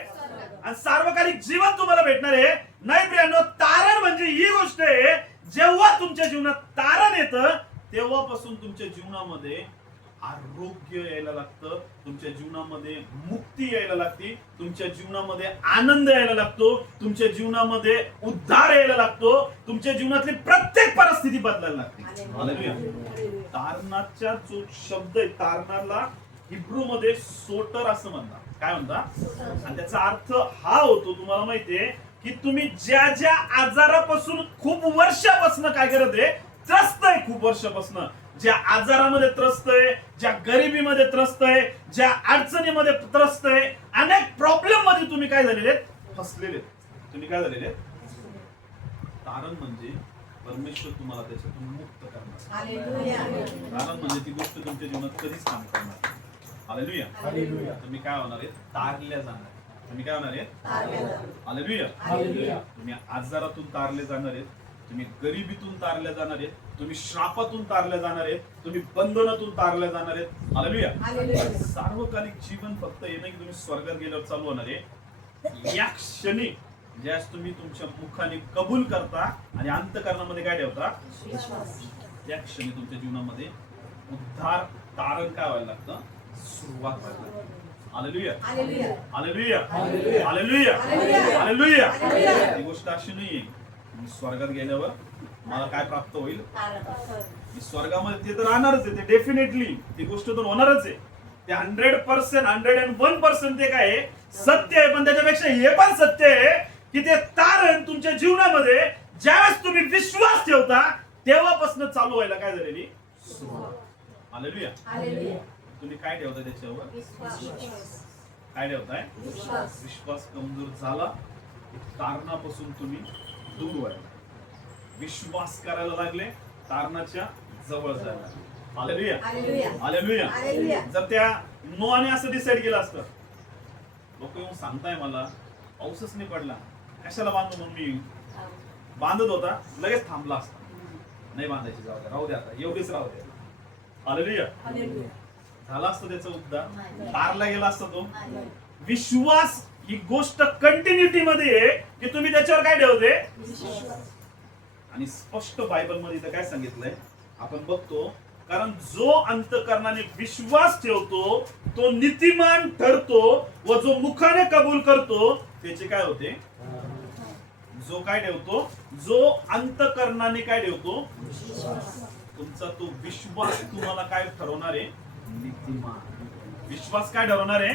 आणि सार्वकालिक जीवन तुम्हाला भेटणार आहे. नाही प्रियांनो, तारण म्हणजे ही गोष्ट आहे, जेव्हा तुमच्या जीवनात तारण येतं तेव्हापासून तुमच्या जीवनामध्ये आरोग्य यायला लागतं, तुमच्या जीवनामध्ये मुक्ती यायला लागते, तुमच्या जीवनामध्ये आनंद यायला लागतो, तुमच्या जीवनामध्ये उद्धार यायला लागतो, तुमच्या जीवनातली प्रत्येक परिस्थिती बदलायला लागते. हालेलुया. तारणाचा जो शब्द आहे, तारणाला हिब्रू मध्ये सोटर असं म्हणतात. काय म्हणतात? आणि त्याचा अर्थ हा होतो, तुम्हाला माहितीये की तुम्ही ज्या ज्या आजारापासून खूप वर्षापासून काय करत आहे, त्रस्त आहे, खूप वर्षापासून ज्या आजारामध्ये त्रस्त आहे, ज्या गरिबीमध्ये त्रस्त आहे, ज्या अडचणीमध्ये त्रस्त आहे, अनेक प्रॉब्लेम मध्ये तुम्ही काय झालेले फसलेले. तुम्ही काय झालेले? तारण म्हणजे परमेश्वर तुम्हाला त्याच्यातून मुक्त करणार. तारण म्हणजे ती गोष्ट तुमच्या जीवनात कधीच काम करणार. हालेलुया. तुम्ही काय होणार आहे? तारल्या जाणार. तुम्ही काय होणार आहे? हालेलुया. तुम्ही आजारातून तारले जाणार आहेत, तुम्ही गरिबीतून तारल्या जाणार आहेत, तुम्ही श्रापातून तारल्या जाणार आहेत, तुम्ही बंधनातून तारल्या जाणार आहेत. हालेलुया. सार्वकालिक जीवन फक्त हे नाही की तुम्ही स्वर्गात गेल्यावर चालू होणार आहे. या क्षणी ज्यास तुम्ही तुमच्या मुखाने कबूल करता आणि अंतःकरणामध्ये काय ठेवता, त्या क्षणी तुमच्या जीवनामध्ये उद्धार, तारण काय व्हायला लागतं? सुरुवात व्हायला लागते. हालेलुया. हालेलुया. हालेलुया. हालेलुया. ही गोष्ट अशी नाहीये मी स्वर्गात गेल्यावर मला काय प्राप्त होईल. मी स्वर्गामध्ये ते तर राहणारच आहे, ते डेफिनेटली ती गोष्ट तर होणारच आहे. ते 100%, 101% ते काय आहे? सत्य आहे. पण त्याच्यापेक्षा हे पण सत्य आहे की ते तारण तुमच्या जीवनामध्ये ज्यावेळेस तुम्ही विश्वास ठेवता तेव्हापासून चालू व्हायला काय झालेली सुरुवात. हालेलुया. तुम्ही काय ठेवता त्याच्यावर? काय ठेवताय? विश्वास कमजोर झाला तारणापासून तुम्ही दूर व्हायला, विश्वास करायला लागले तारणाच्या जवळ जायला. हालेलुया. हालेलुया. जर त्या नोआने असं डिसाईड केलं असतं, लोक येऊन सांगताय मला पाऊसच नाही पडला, कशाला बांधू म्हणून मी बांधत होता, लगेच थांबला असता. नाही बांधायची, जाऊ द्या, राहू द्या, आता एवढीच राहू द्या. हालेलुया. झाला असतं त्याचा उद्धार, तारला गेला असता तो. विश्वास ही गोष्ट कंटिन्युटी मध्ये आहे की तुम्ही त्याच्यावर काय ठेवते. आणि स्पष्ट बायबल मध्ये इथं काय सांगितलंय आपण बघतो, कारण जो अंतःकरणाने विश्वास ठेवतो तो नीतिमान ठरतो व जो मुखाने कबूल करतो त्याचे काय होते. जो काय ठेवतो, जो अंतःकरणाने काय ठेवतो, तुमचा तो विश्वास तुम्हाला काय ठरवणार आहे. नीतिमान. विश्वास काय ठरवणार आहे.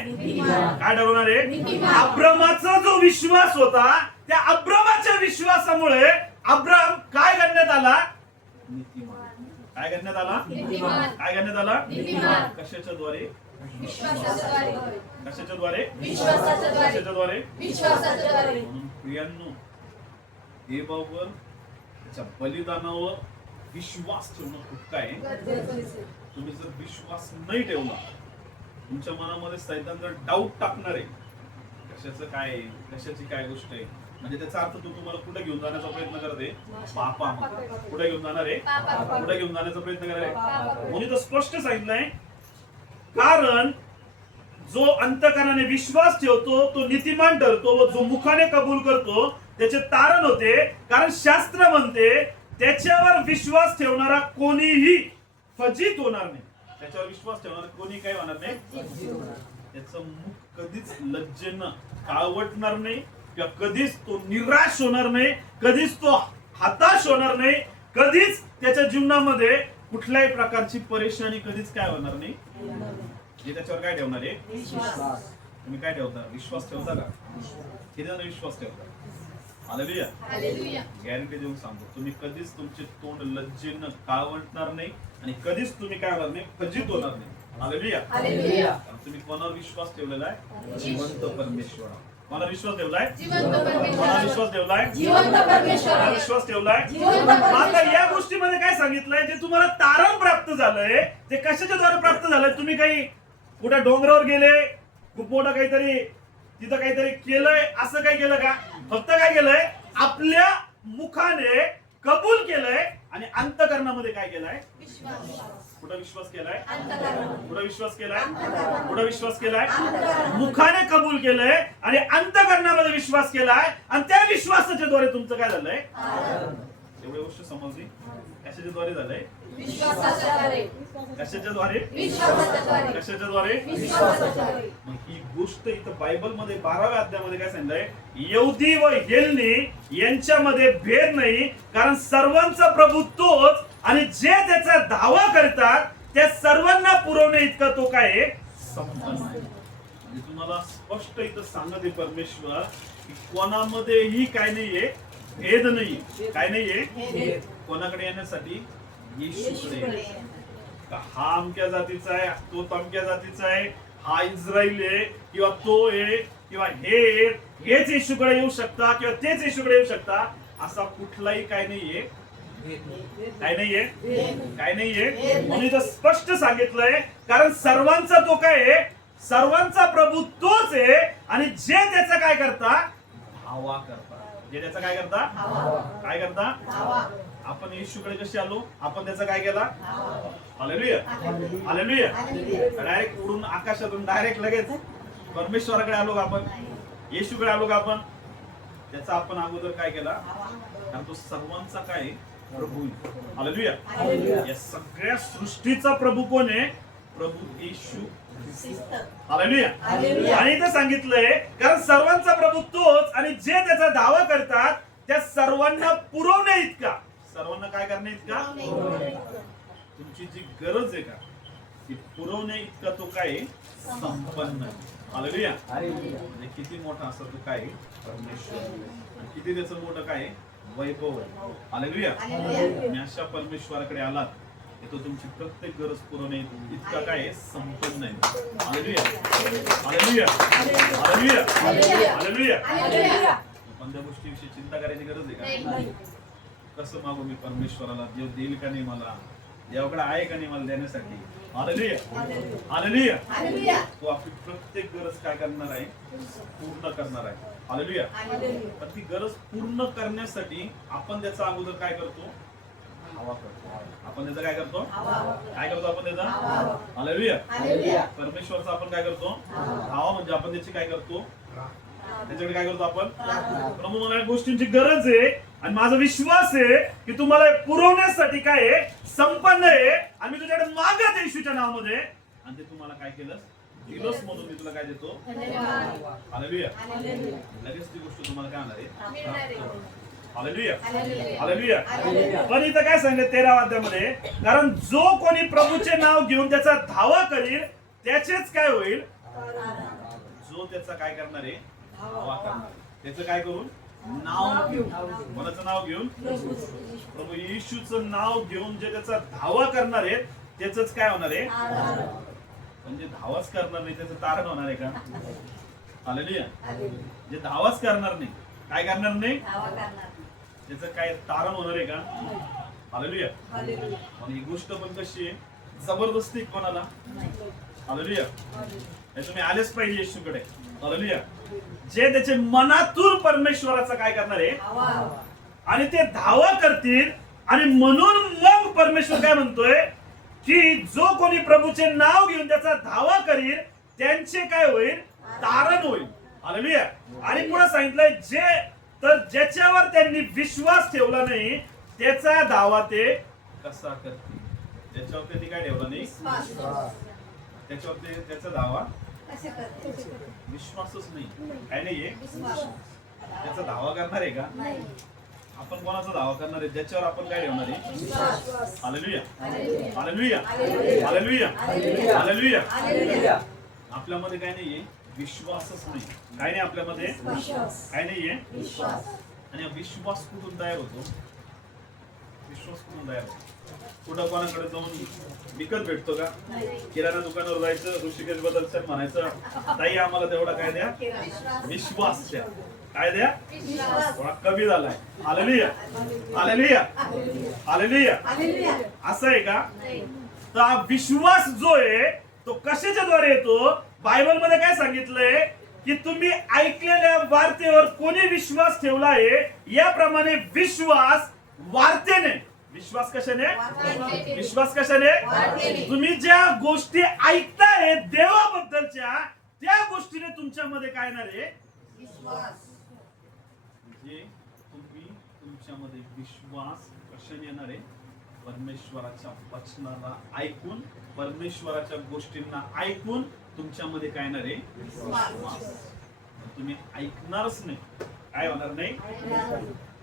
काय ठरवणार आहे. अब्रामाचा जो विश्वास होता त्या अब्रामाच्या विश्वासामुळे अब्राम काय करण्यात आला. नीतिमान. काय करण्यात आला. काय करण्यात आला. कशाच्या द्वारे. कशाच्या द्वारे. कशाच्या द्वारे. म्हणून प्रियांनो, देवावर त्याच्या बलिदानावर विश्वास ठेवणं खूप काय. तुम्ही जर विश्वास नाही ठेवला, तुमच्या मनामध्ये सैतान जर डाऊट टाकणार आहे कशाचं काय, कशाची काय गोष्ट आहे, म्हणजे त्याचा अर्थ तो तुम्हाला कुठे घेऊन जाण्याचा प्रयत्न करते. पापामध्ये. कुठे घेऊन जाणार आहे. कुठे घेऊन जाण्याचा प्रयत्न करणार आहे. म्हणून तर स्पष्ट सांगितलंय, कारण जो अंतःकरणाने विश्वास ठेवतो तो नीतिमान ठरतो व जो मुखाने कबूल करतो त्याचे तारण होते. कारण शास्त्र म्हणते त्याच्यावर विश्वास ठेवणारा कोणीही फजित होणार नाही. त्याच्यावर विश्वास ठेवणारा कोणी काय होणार नाही. त्याचं मुख कधीच लज्जेनं काळवटणार नाही किंवा कधीच तो निराश होणार नाही, कधीच तो हताश होणार नाही, कधीच त्याच्या जीवनामध्ये कुठल्याही प्रकारची परेशानी कधीच काय होणार नाही. हे त्याच्यावर काय ठेवणार आहे. तुम्ही काय ठेवता. विश्वास ठेवता का. किती जण विश्वास ठेवता. हालेलुया. गॅरंटी देऊन सांगतो, तुम्ही कधीच तुमचे तोंड लज्जेनं काळवटणार नाही आणि कधीच तुम्ही काय होणार नाही, फजित होणार नाही. हालेलुया. तुम्ही कोणावर विश्वास ठेवलेला आहे. जिवंत परमेश्वर. मला विश्वास ठेवलाय, जिवंत मला परमेश्वर विश्वास ठेवलाय, जिवंत मला परमेश्वर विश्वास ठेवलाय. जिवंत आता या गोष्टीमध्ये काय सांगितलंय, जे तुम्हाला तारण प्राप्त झालंय ते कशाच्या द्वारे प्राप्त झालंय? तुम्ही काही कुठे डोंगरावर गेले, खूप मोठं काहीतरी तिथं काहीतरी केलंय, असं काय केलं का? फक्त काय केलंय? आपल्या मुखाने कबूल केलंय आणि अंतकरणामध्ये काय केलंय? कुठं विश्वास केलाय? कुठं विश्वास केलाय? कुठं विश्वास केलाय? मुखाने कबूल केलंय आणि अंतकरणामध्ये विश्वास केलाय आणि त्या विश्वासाच्या द्वारे तुमचं काय झालंय? एवढी गोष्ट समजली? कशाच्या द्वारे झालंय? विश्वासाच्या द्वारे कशाच्या द्वारे? विश्वासाच्या द्वारे कशाच्या द्वारे? विश्वासाच्या द्वारे मग ही गोष्ट इथं बायबल मध्ये 12व्या अध्यायामध्ये काय सांगितलंय? यहुदी व हेलनी यांच्यामध्ये भेद नाही, कारण सर्वांचा प्रभू तोच आणि जे त्याचा दावा करतात त्या सर्वांना पुरवणे इतका तो काय आहे? संपन्न आहे. म्हणजे तुम्हाला स्पष्ट इथं सांगत आहे परमेश्वर की कोणामध्येही काय नाहीये? भेद नाहीये. काय नाहीये? कोणाकडे येण्यासाठी? येशूकडे. का हा अमक्या जातीचा आहे, तो तमक्या जातीचा आहे, हा इस्राईल आहे किंवा तो आहे किंवा हेच येशूकडे येऊ शकता किंवा तेच येशूकडे येऊ शकता, असा कुठलाही काय नाहीये? काय नाहीये? काय नाहीये? म्हणून इथं स्पष्ट सांगितलंय, कारण सर्वांचा तो काय आहे? सर्वांचा प्रभू तोच आहे आणि जे त्याचा काय करता? धावा करता. जे त्याचा काय करता? काय करता? आपण येशूकडे कसे आलो? आपण त्याचा काय केला? Hallelujah, hallelujah. डायरेक्ट उडून आकाशातून डायरेक्ट लगेच परमेश्वराकडे आलो का आपण? येशूकडे आलो का आपण? त्याचा आपण अगोदर काय केला? कारण तो सर्वांचा काय आहे? प्रभू. हालेलुया. या सगळ्या सृष्टीचा प्रभू कोण आहे? प्रभू येशू. हालेलुया. आणि इथं सांगितलंय, कारण सर्वांचा प्रभू तोच आणि जे त्याचा दावा करतात त्या सर्वांना पुरवणे इतका. सर्वांना काय करणे इतका? तुमची जी गरज आहे का ती पुरवणे इतका तो काय आहे? संपन्न आहे. हालेलुया. म्हणजे किती मोठा असं तो काय आहे? परमेश्वर. आणि किती त्याचं मोठं काय आहे? वैभव आहे. हालेलुया. तुम्ही अशा परमेश्वराकडे आलात की तो तुमची प्रत्येक गरज पुरवणे इतका काय आहे? संपन्न आहे. Hallelujah, hallelujah, hallelujah, hallelujah. कोणत्या गोष्टीविषयी चिंता करायची गरज आहे का? कसं मागू मी परमेश्वराला? देव देईल का नाही मला? देवाकडे आहे का नाही मला देण्यासाठी? Hallelujah, hallelujah. तो आपली प्रत्येक गरज काय करणार आहे? पूर्ण करणार आहे. हालेलुया. पण ती गरज पूर्ण करण्यासाठी आपण त्याचा अगोदर काय करतो? धावा करतो. आपण त्याचा काय करतो? काय करतो आपण त्याचा? हालेलुया. परमेश्वरचा आपण काय करतो? धावा. म्हणजे आपण त्याची काय करतो? त्याच्याकडे काय करतो आपण? प्रभू मला या गोष्टींची गरज आहे आणि माझा विश्वास आहे की तुम्हाला पुरवण्यासाठी काय आहे? संपन्न आहे आणि मी तुझ्याकडे मागत आहे येशूच्या नावामध्ये आणि ते तुम्हाला काय केलं? दिलंच म्हणून मी तुला काय देतो? हालेलुया. लगेच ती गोष्ट तुम्हाला काय होणार आहे? Hallelujah, hallelujah. पण इथं काय सांगितलं 13व्या अध्यायामध्ये? कारण जो कोणी प्रभूचे नाव घेऊन त्याचा धावा करील त्याचेच काय होईल? जो त्याचा काय करणार आहे? धावा करणार. त्याचं काय करून? नाव घेऊन. कोणाचं नाव घेऊन? प्रभू येशूचं नाव घेऊन जे त्याचा धावा करणार आहे त्याच काय होणार आहे? म्हणजे धावाच करणार नाही त्याचं तारण होणार आहे का? हालेलुया. जे धावाच करणार नाही, काय करणार नाही? त्याचं काय तारण होणार आहे का? हालेलुया. आणि ही गोष्ट पण कशी आहे? जबरदस्ती कोणाला? हालेलुया. तुम्ही आलेच पाहिजे येशूकडे. हालेलुया. जे त्याचे मनातून परमेश्वराचा काय करणार आहे आणि ते धावा करतील आणि म्हणून मग परमेश्वर काय म्हणतोय की जो कोणी प्रभूचे नाव घेऊन त्याचा धावा करील त्यांचे काय होईल? तारण होईल. हालेलुया. आणि पुढे सांगितलंय जे ज्याच्यावर त्यांनी विश्वास ठेवला नाही त्याचा दावा ते कसा करतील? ज्याच्यावर त्यांनी काय ठेवला नाही त्याच्यावर त्याचा दावा विश्वासच नाही. काय नाहीये? त्याचा दावा करणार आहे का? आपण कोणाचा दावा करणार आहे? ज्याच्यावर आपण काय ठेवणार आहे? Hallelujah, hallelujah, hallelujah, hallelujah. आपल्यामध्ये काय नाहीये? विश्वासच नाही. काय नाही आपल्यामध्ये? काय नाहीये? आणि विश्वास कुठून तयार होतो? विश्वास कुठून तयार होतो? कुठं कोणाकडे जाऊन विकत भेटतो का? किराणा दुकानावर जायचं, ऋषिकेश बदलचं म्हणायचं, ताई आम्हाला तेवढा काय द्या, विश्वास द्या. काय द्या? थोडा कमी झालाय. Hallelujah, hallelujah, hallelujah. असं आहे का? तर हा विश्वास जो आहे तो कशाच्या द्वारे येतो? बायबल मध्ये काय सांगितलंय की तुम्ही ऐकलेल्या वार्तेवर कोणी विश्वास ठेवला आहे, याप्रमाणे विश्वास वार्तेने. विश्वास कशाने? विश्वास कशाने? तुम्ही ज्या गोष्टी ऐकताय देवाबद्दलच्या, त्या गोष्टीने तुमच्यामध्ये काय येणार आहे? म्हणजे तुम्ही तुमच्यामध्ये विश्वास कशाने येणार आहे? परमेश्वराच्या वचनाला ऐकून, परमेश्वराच्या गोष्टींना ऐकून तुमच्यामध्ये काय येणार आहे? विश्वास. तुम्ही ऐकणारच नाही, काय होणार नाही?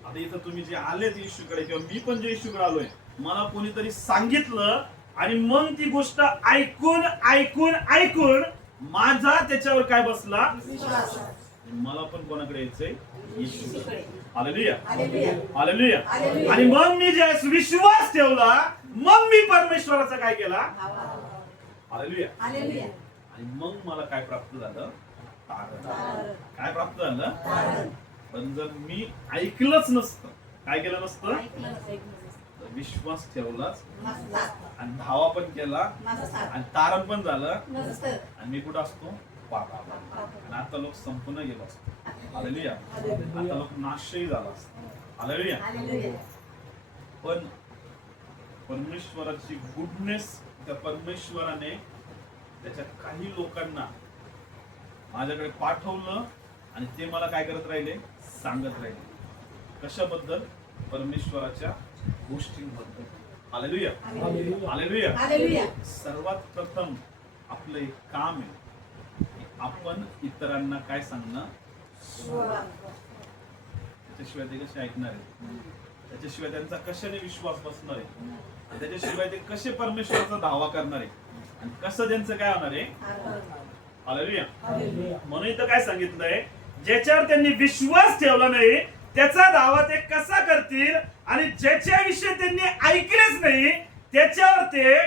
आता इथं तुम्ही जे आलेत येशूकडे, किंवा मी पण जे येशूकडे आलोय, मला कोणीतरी सांगितलं आणि मग ती गोष्ट ऐकून ऐकून ऐकून माझा त्याच्यावर काय बसला? मला पण कोणाकडे यायचंय? येशूकडे. Hallelujah, hallelujah. आणि मग मी जे विश्वास ठेवला, मग मी परमेश्वराचा काय केला? हालेलुया. आणि मग मला काय प्राप्त झालं? तारण. काय प्राप्त झालं? पण जर मी ऐकलंच नसतं, काय केलं नसतं? तर विश्वास ठेवलाच आणि धावा पण केला आणि तारण पण झालं, आणि मी कुठं असतो? पापात. आणि आता लोक संपूर्ण गेलो असतो. हालेलुया. आता लोक नाशही झाला असतो. हालेलुया. पण परमेश्वराची गुडनेस, त्या परमेश्वराने त्याच्या काही लोकांना माझ्याकडे पाठवलं आणि ते मला काय करत राहिले? सांगत राहिले. कशाबद्दल? परमेश्वराच्या गोष्टींबद्दल. Hallelujah, hallelujah. सर्वात प्रथम आपलं एक काम आहे, आपण इतरांना काय सांगणं? त्याच्याशिवाय ते कसे ऐकणार आहे? त्याच्याशिवाय त्यांचा कशाने विश्वास बसणार आहे? त्याच्याशिवाय ते कसे परमेश्वराचा दावा करणार आहे? आणि कसं त्यांचं काय होणार आहे? हालेलुया. म्हणून इथं काय सांगितलंय? ज्याच्यावर त्यांनी विश्वास ठेवला नाही त्याचा दावा ते कसा करतील, आणि ज्याच्याविषयी त्यांनी ऐकलेच नाही त्याच्यावर ते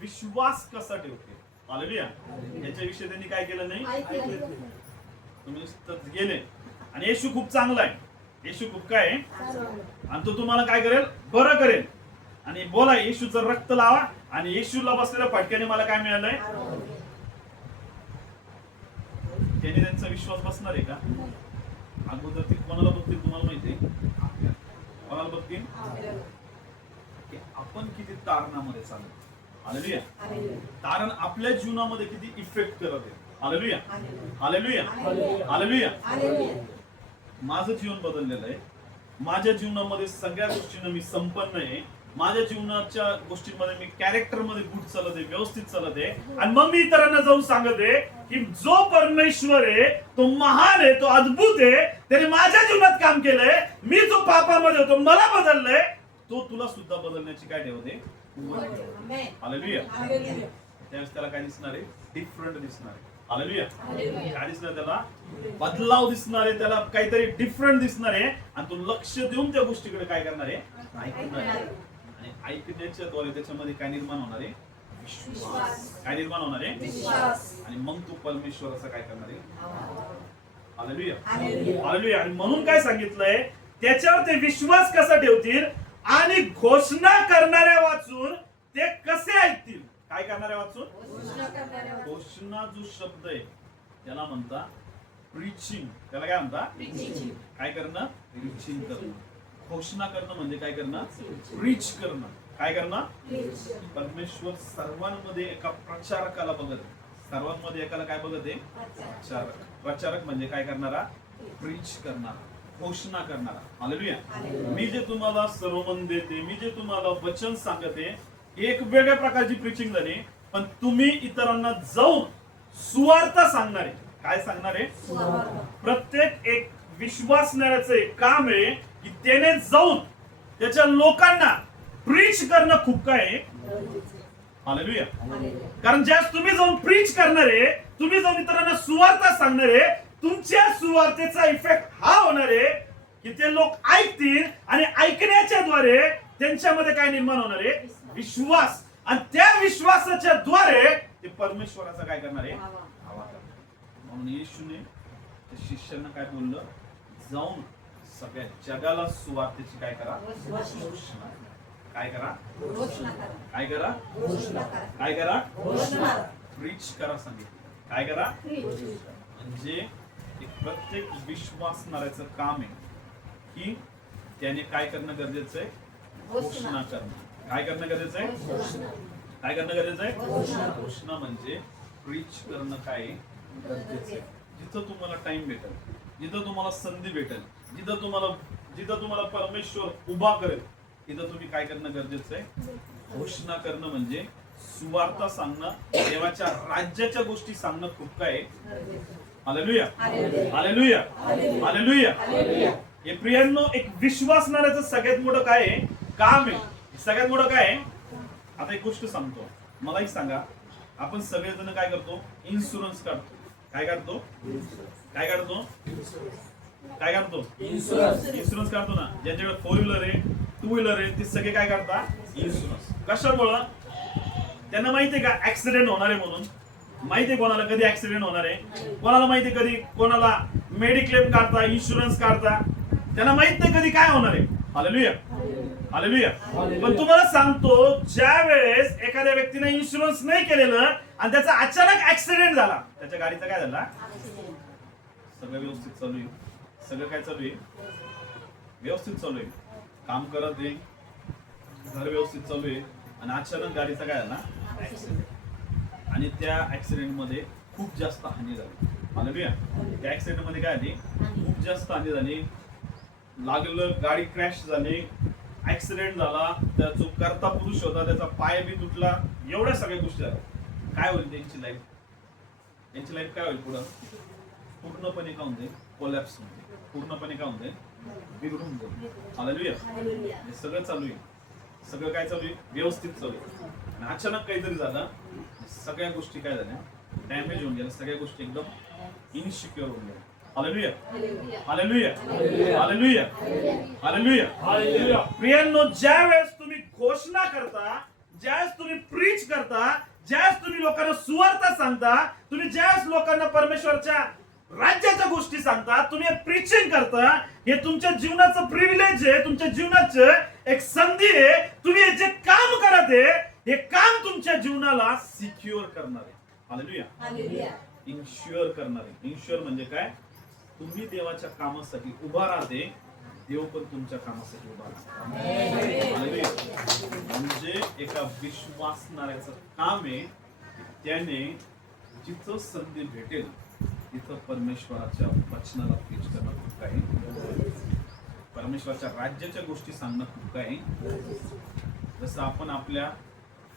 विश्वास कसा ठेवतील? हालेलुया. याच्याविषयी त्यांनी काय केलं नाही? तुम्ही नुसतंच गेले. आणि येशू खूप चांगला आहे. येशू खूप काय आहे? आणि तो तुम्हाला काय करेल? बरं करेल. आणि बोला, येशूचं रक्त लावा, आणि येशूला बसलेल्या फटक्याने मला काय मिळालंय? त्याने त्यांचा विश्वास बसणार आहे का? अगोदर ते कोणाला बघतील तुम्हाला माहिती आहे? कोणाला बघतील? की आपण किती तारणामध्ये चालू. हालेलुया. तारण आपल्या जीवनामध्ये किती इफेक्ट करत आहे. Hallelujah, hallelujah, hallelujah. माझं जीवन बदललेलं आहे. माझ्या जीवनामध्ये सगळ्या गोष्टींना मी संपन्न आहे. माझ्या जीवनाच्या गोष्टींमध्ये मी कॅरेक्टर मध्ये गुड चालत आहे, व्यवस्थित चालत आहे. आणि मग मी इतरांना जाऊन सांगत आहे की जो परमेश्वर आहे तो महान आहे, तो अद्भुत आहे, त्याने माझ्या जीवनात काम केलंय. मी जो पापामध्ये होतो मला बदललंय, तो तुला सुद्धा बदलण्याची काय ठेवते? हालेलुया. त्यावेळेस त्याला काय दिसणार आहे? डिफरंट दिसणार आहे. हालेलुया. काय दिसणार? त्याला बदलाव दिसणार आहे, त्याला काहीतरी डिफरंट दिसणार आहे. आणि तो लक्ष देऊन त्या गोष्टीकडे काय करणार आहे? ऐकणार आहे. आणि ऐकण्याच्या द्वारे त्याच्यामध्ये काय निर्माण होणार आहे? विश्वास. काय निर्माण होणार आहे? विश्वास. आणि मग तू परमेश्वराचा काय करणार आहे? Hallelujah, hallelujah. आणि म्हणून काय सांगितलंय? त्याच्यावर ते विश्वास कसा ठेवतील, आणि घोषणा करणाऱ्या वाचून ते कसे ऐकतील? काय करणाऱ्या वाचून? घोषणा जो शब्द आहे त्याला म्हणता प्रीचिंग. त्याला काय म्हणता? काय करणं? प्रीचिंग करणं. घोषणा करणं म्हणजे काय करणं? प्रीच करणं. काय करणं? परमेश्वर सर्वांमध्ये एका प्रचारकाला बघत आहे. सर्वांमध्ये एकाला काय बघत आहे? प्रचारक. प्रचारक म्हणजे काय करणारा? प्रीच करणारा, घोषणा करणारा. हालेलुया. मी जे तुम्हाला सर्वमन देते, मी जे तुम्हाला वचन सांगते, एक वेगळ्या प्रकारची प्रीचिंग झाली. पण तुम्ही इतरांना जाऊन सुवार्थ सांगणारे. काय सांगणारे? प्रत्येक एक विश्वासणाऱ्याचं एक काम आहे की त्याने जाऊन त्याच्या लोकांना प्रीच करणं खूप काय आहे? हालेलुया. कारण ज्यास तुम्ही जाऊन प्रीच करणारे, तुम्ही जाऊन इतरांना सुवार्थ सांगणारे, तुमच्या सुवार्थेचा इफेक्ट हा होणार आहे की ते लोक ऐकतील आणि ऐकण्याच्या द्वारे त्यांच्यामध्ये काय निर्माण होणार आहे? विश्वास, आणि त्या विश्वासाच्या द्वारे ते परमेश्वराचा काय करणार आहे, हवा करणार. म्हणून येशूने त्या शिष्यांना काय बोललं, जाऊन सगळ्या जगाला सुवार्तेची काय करा, घोषणा. काय करा, काय करा, काय करा, प्रीच करा सांगितलं. काय करा, म्हणजे एक प्रत्येक विश्वासणाऱ्याचं काम आहे की त्याने काय करणं गरजेचं आहे, घोषणा करणं. काय करणं गरजेचं आहे, काय करणं गरजेचं आहे, घोषणा म्हणजे प्रीच करणं काय गरजेचं आहे. जिथं तुम्हाला टाइम भेटेल, जिथं तुम्हाला संधी भेटेल, जिथं तुम्हाला परमेश्वर उभा करेल, तिथं तुम्ही काय करणं गरजेचं आहे, घोषणा करणं म्हणजे सुवार्ता सांगणं, देवाच्या राज्याच्या गोष्टी सांगणं खूप काय आहे. Hallelujah, hallelujah, hallelujah. हे प्रियांनो, एक विश्वासणाऱ्याचं सगळ्यात मोठं काय आहे, काम आहे. सगळ्यात मोठं काय आहे. आता एक गोष्ट सांगतो, मला एक सांगा, आपण सगळेजण काय करतो, इन्शुरन्स काढतो. काय काढतो, काय काढतो, काय काढतो, इन्शुरन्स काढतो ना. ज्यांच्याकडे 4 व्हीलर आहे, 2 व्हीलर आहे, ते सगळे काय करतात, इन्शुरन्स. कशामुळं, त्यांना माहितीये का ऍक्सिडेंट होणार आहे म्हणून. माहितीये कोणाला कधी ऍक्सिडेंट होणार आहे, कोणाला माहितीये कधी कोणाला मेडिक्लेम काढता, इन्शुरन्स काढता, त्यांना माहित नाही कधी काय होणार आहे. Hallelujah, hallelujah. पण तुम्हाला सांगतो, ज्या वेळेस एखाद्या व्यक्तीने इन्शुरन्स नाही केलेलं आणि त्याचा अचानक ऍक्सिडेंट झाला, त्याच्या गाडीचा काय झाला, सगळं व्यवस्थित चालू आहे, सगळं काय चालू आहे, व्यवस्थित चालू आहे, काम करत आहे, घर व्यवस्थित चालू आहे, आणि अचानक गाडीचा काय झाला, ऍक्सिडेंट. आणि त्या ऍक्सिडेंट मध्ये खूप जास्त हानी झाली. हालेलुया. त्या ऍक्सिडेंट मध्ये काय झाली, खूप जास्त हानी झाली, लागलं, गाडी क्रॅश झाली, ऍक्सिडेंट झाला, त्या जो करता पुरुष होता त्याचा पाय बी तुटला, एवढ्या सगळ्या गोष्टी झाल्या. काय होईल त्यांची लाईफ, त्यांची लाईफ काय होईल पुढं, पूर्णपणे काय होऊन जाईल, कोलॅप्स होऊन जाईल, पूर्णपणे काय होऊन जाईल, बिघडून जाईल. हालेलुया. हे सगळं चालू आहे, सगळं काय चालू आहे, व्यवस्थित चालू आहे, आणि अचानक काहीतरी झालं, सगळ्या गोष्टी काय झाल्या, डॅमेज होऊन गेल्या, सगळ्या गोष्टी एकदम इनसिक्युअर होऊन गेल्या. Hallelujah, hallelujah, hallelujah, hallelujah. प्रियांनो, ज्या वेळेस तुम्ही घोषणा करता, ज्यावेळेस तुम्ही प्रीच करता, ज्यावेळेस तुम्ही लोकांना सुवार्ता सांगता, तुम्ही ज्यावेळेस लोकांना परमेश्वरच्या राज्याच्या गोष्टी सांगता, तुम्ही प्रीचिंग करता, हे तुमच्या जीवनाचं प्रिव्हिलेज आहे, तुमच्या जीवनाचं एक संधी आहे. तुम्ही हे जे काम करत आहे, हे काम तुमच्या जीवनाला सिक्युअर करणार आहे. हालेलुया, इन्श्युअर करणार आहे. इन्श्युअर म्हणजे काय, तुम्ही देवाच्या कामासाठी उभा राहते, देव पण तुमच्या कामासाठी उभा राहते. हालेलुया. म्हणजे एका विश्वासणाऱ्याचं काम आहे, त्याने जिथं संधी भेटेल तिथं परमेश्वराच्या वचनाला प्रीच करणं खूप काही, परमेश्वराच्या राज्याच्या गोष्टी सांगणं खूप काही. जसं आपण आपल्या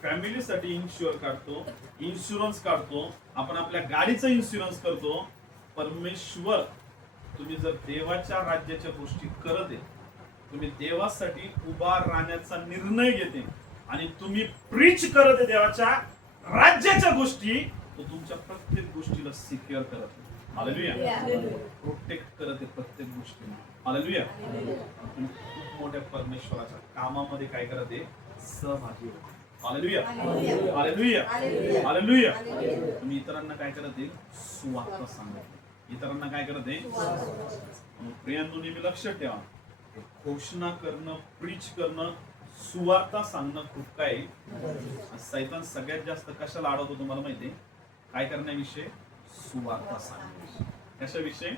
फॅमिलीसाठी इन्शुरन्स काढतो, आपण आपल्या गाडीचा इन्शुरन्स करतो. परमेश्वर, तुम्ही जर देवाच्या राज्याच्या गोष्टी करत आहे, तुम्ही देवासाठी उभा राहण्याचा निर्णय घेते आणि तुम्ही प्रीच करत आहे देवाच्या राज्याच्या गोष्टी, तो तुमच्या प्रत्येक गोष्टीला सिक्युअर करत आहे. हालेलुया. प्रोटेक्ट करत आहे प्रत्येक गोष्टीला. हालेलुया. तुम्ही खूप मोठ्या परमेश्वराच्या कामामध्ये काय करत आहे, सहभागी होते. Hallelujah, hallelujah, hallelujah. तुम्ही इतरांना काय करत आहे, सुवार्ता सांगत, इतरांना काय करत आहे. प्रियांनो, नेहमी लक्षात ठेवा, घोषणा करणं, प्रीच करणं, सुवार्ता सांगणं खूप काय. सैतान सगळ्यात जास्त कशाला अडवतो तुम्हाला माहितीये, काय करण्याविषयी, सुवार्ता सांगण्याविषयी. कशाविषयी,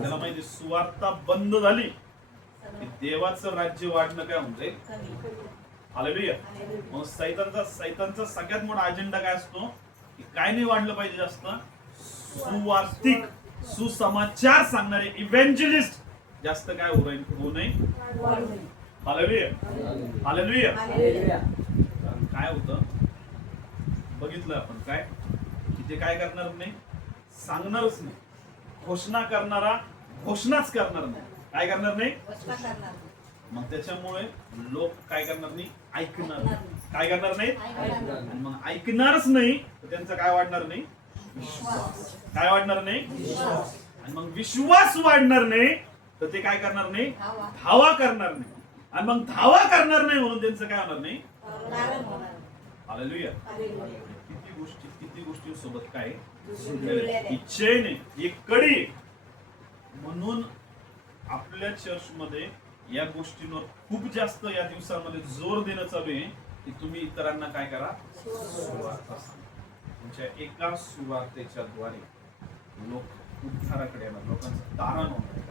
त्याला माहिती, सुवार्ता बंद झाली की देवाचं राज्य वाढणं काय होऊन जाईल. हालेलुया. मग सैतानचा सगळ्यात मोठा अजेंडा काय असतो, की काय नाही वाढलं पाहिजे जास्त, सुवार्तिक, सुसमाचार सांगणारे इव्हेंजलिस्ट जास्त काय होऊ नये. Hallelujah, hallelujah. काय होतं बघितलं आपण, काय की ते काय करणार नाही, सांगणारच नाही. घोषणा करणारा घोषणाच करणार नाही. काय करणार नाही, मग त्याच्यामुळे लोक काय करणार नाही, ऐकणार नाही. काय करणार नाही, आणि मग ऐकणारच नाही तर त्यांचं काय वाढणार नाही, विश्वास. काय वाढणार नाही, आणि मग विश्वास वाढणार नाही तर ते काय करणार नाही, धावा करणार नाही. आणि मग धावा करणार नाही म्हणून त्यांचं काय होणार नाही. नाराज होणार. हालेलुया. हालेलुया. किती गोष्टी सोबत काय जुळलेल्या आहेत. इच्छेने एक कडी. म्हणून आपल्या चर्च मध्ये या गोष्टींवर खूप जास्त या दिवसामध्ये जोर देणं चालू आहे की तुम्ही इतरांना काय करा, सुवार्ता सांगा. तुमच्या एका सुवार्तेच्या द्वारे लोक उद्धाराकडे येणार, लोकांचं तारण होणार.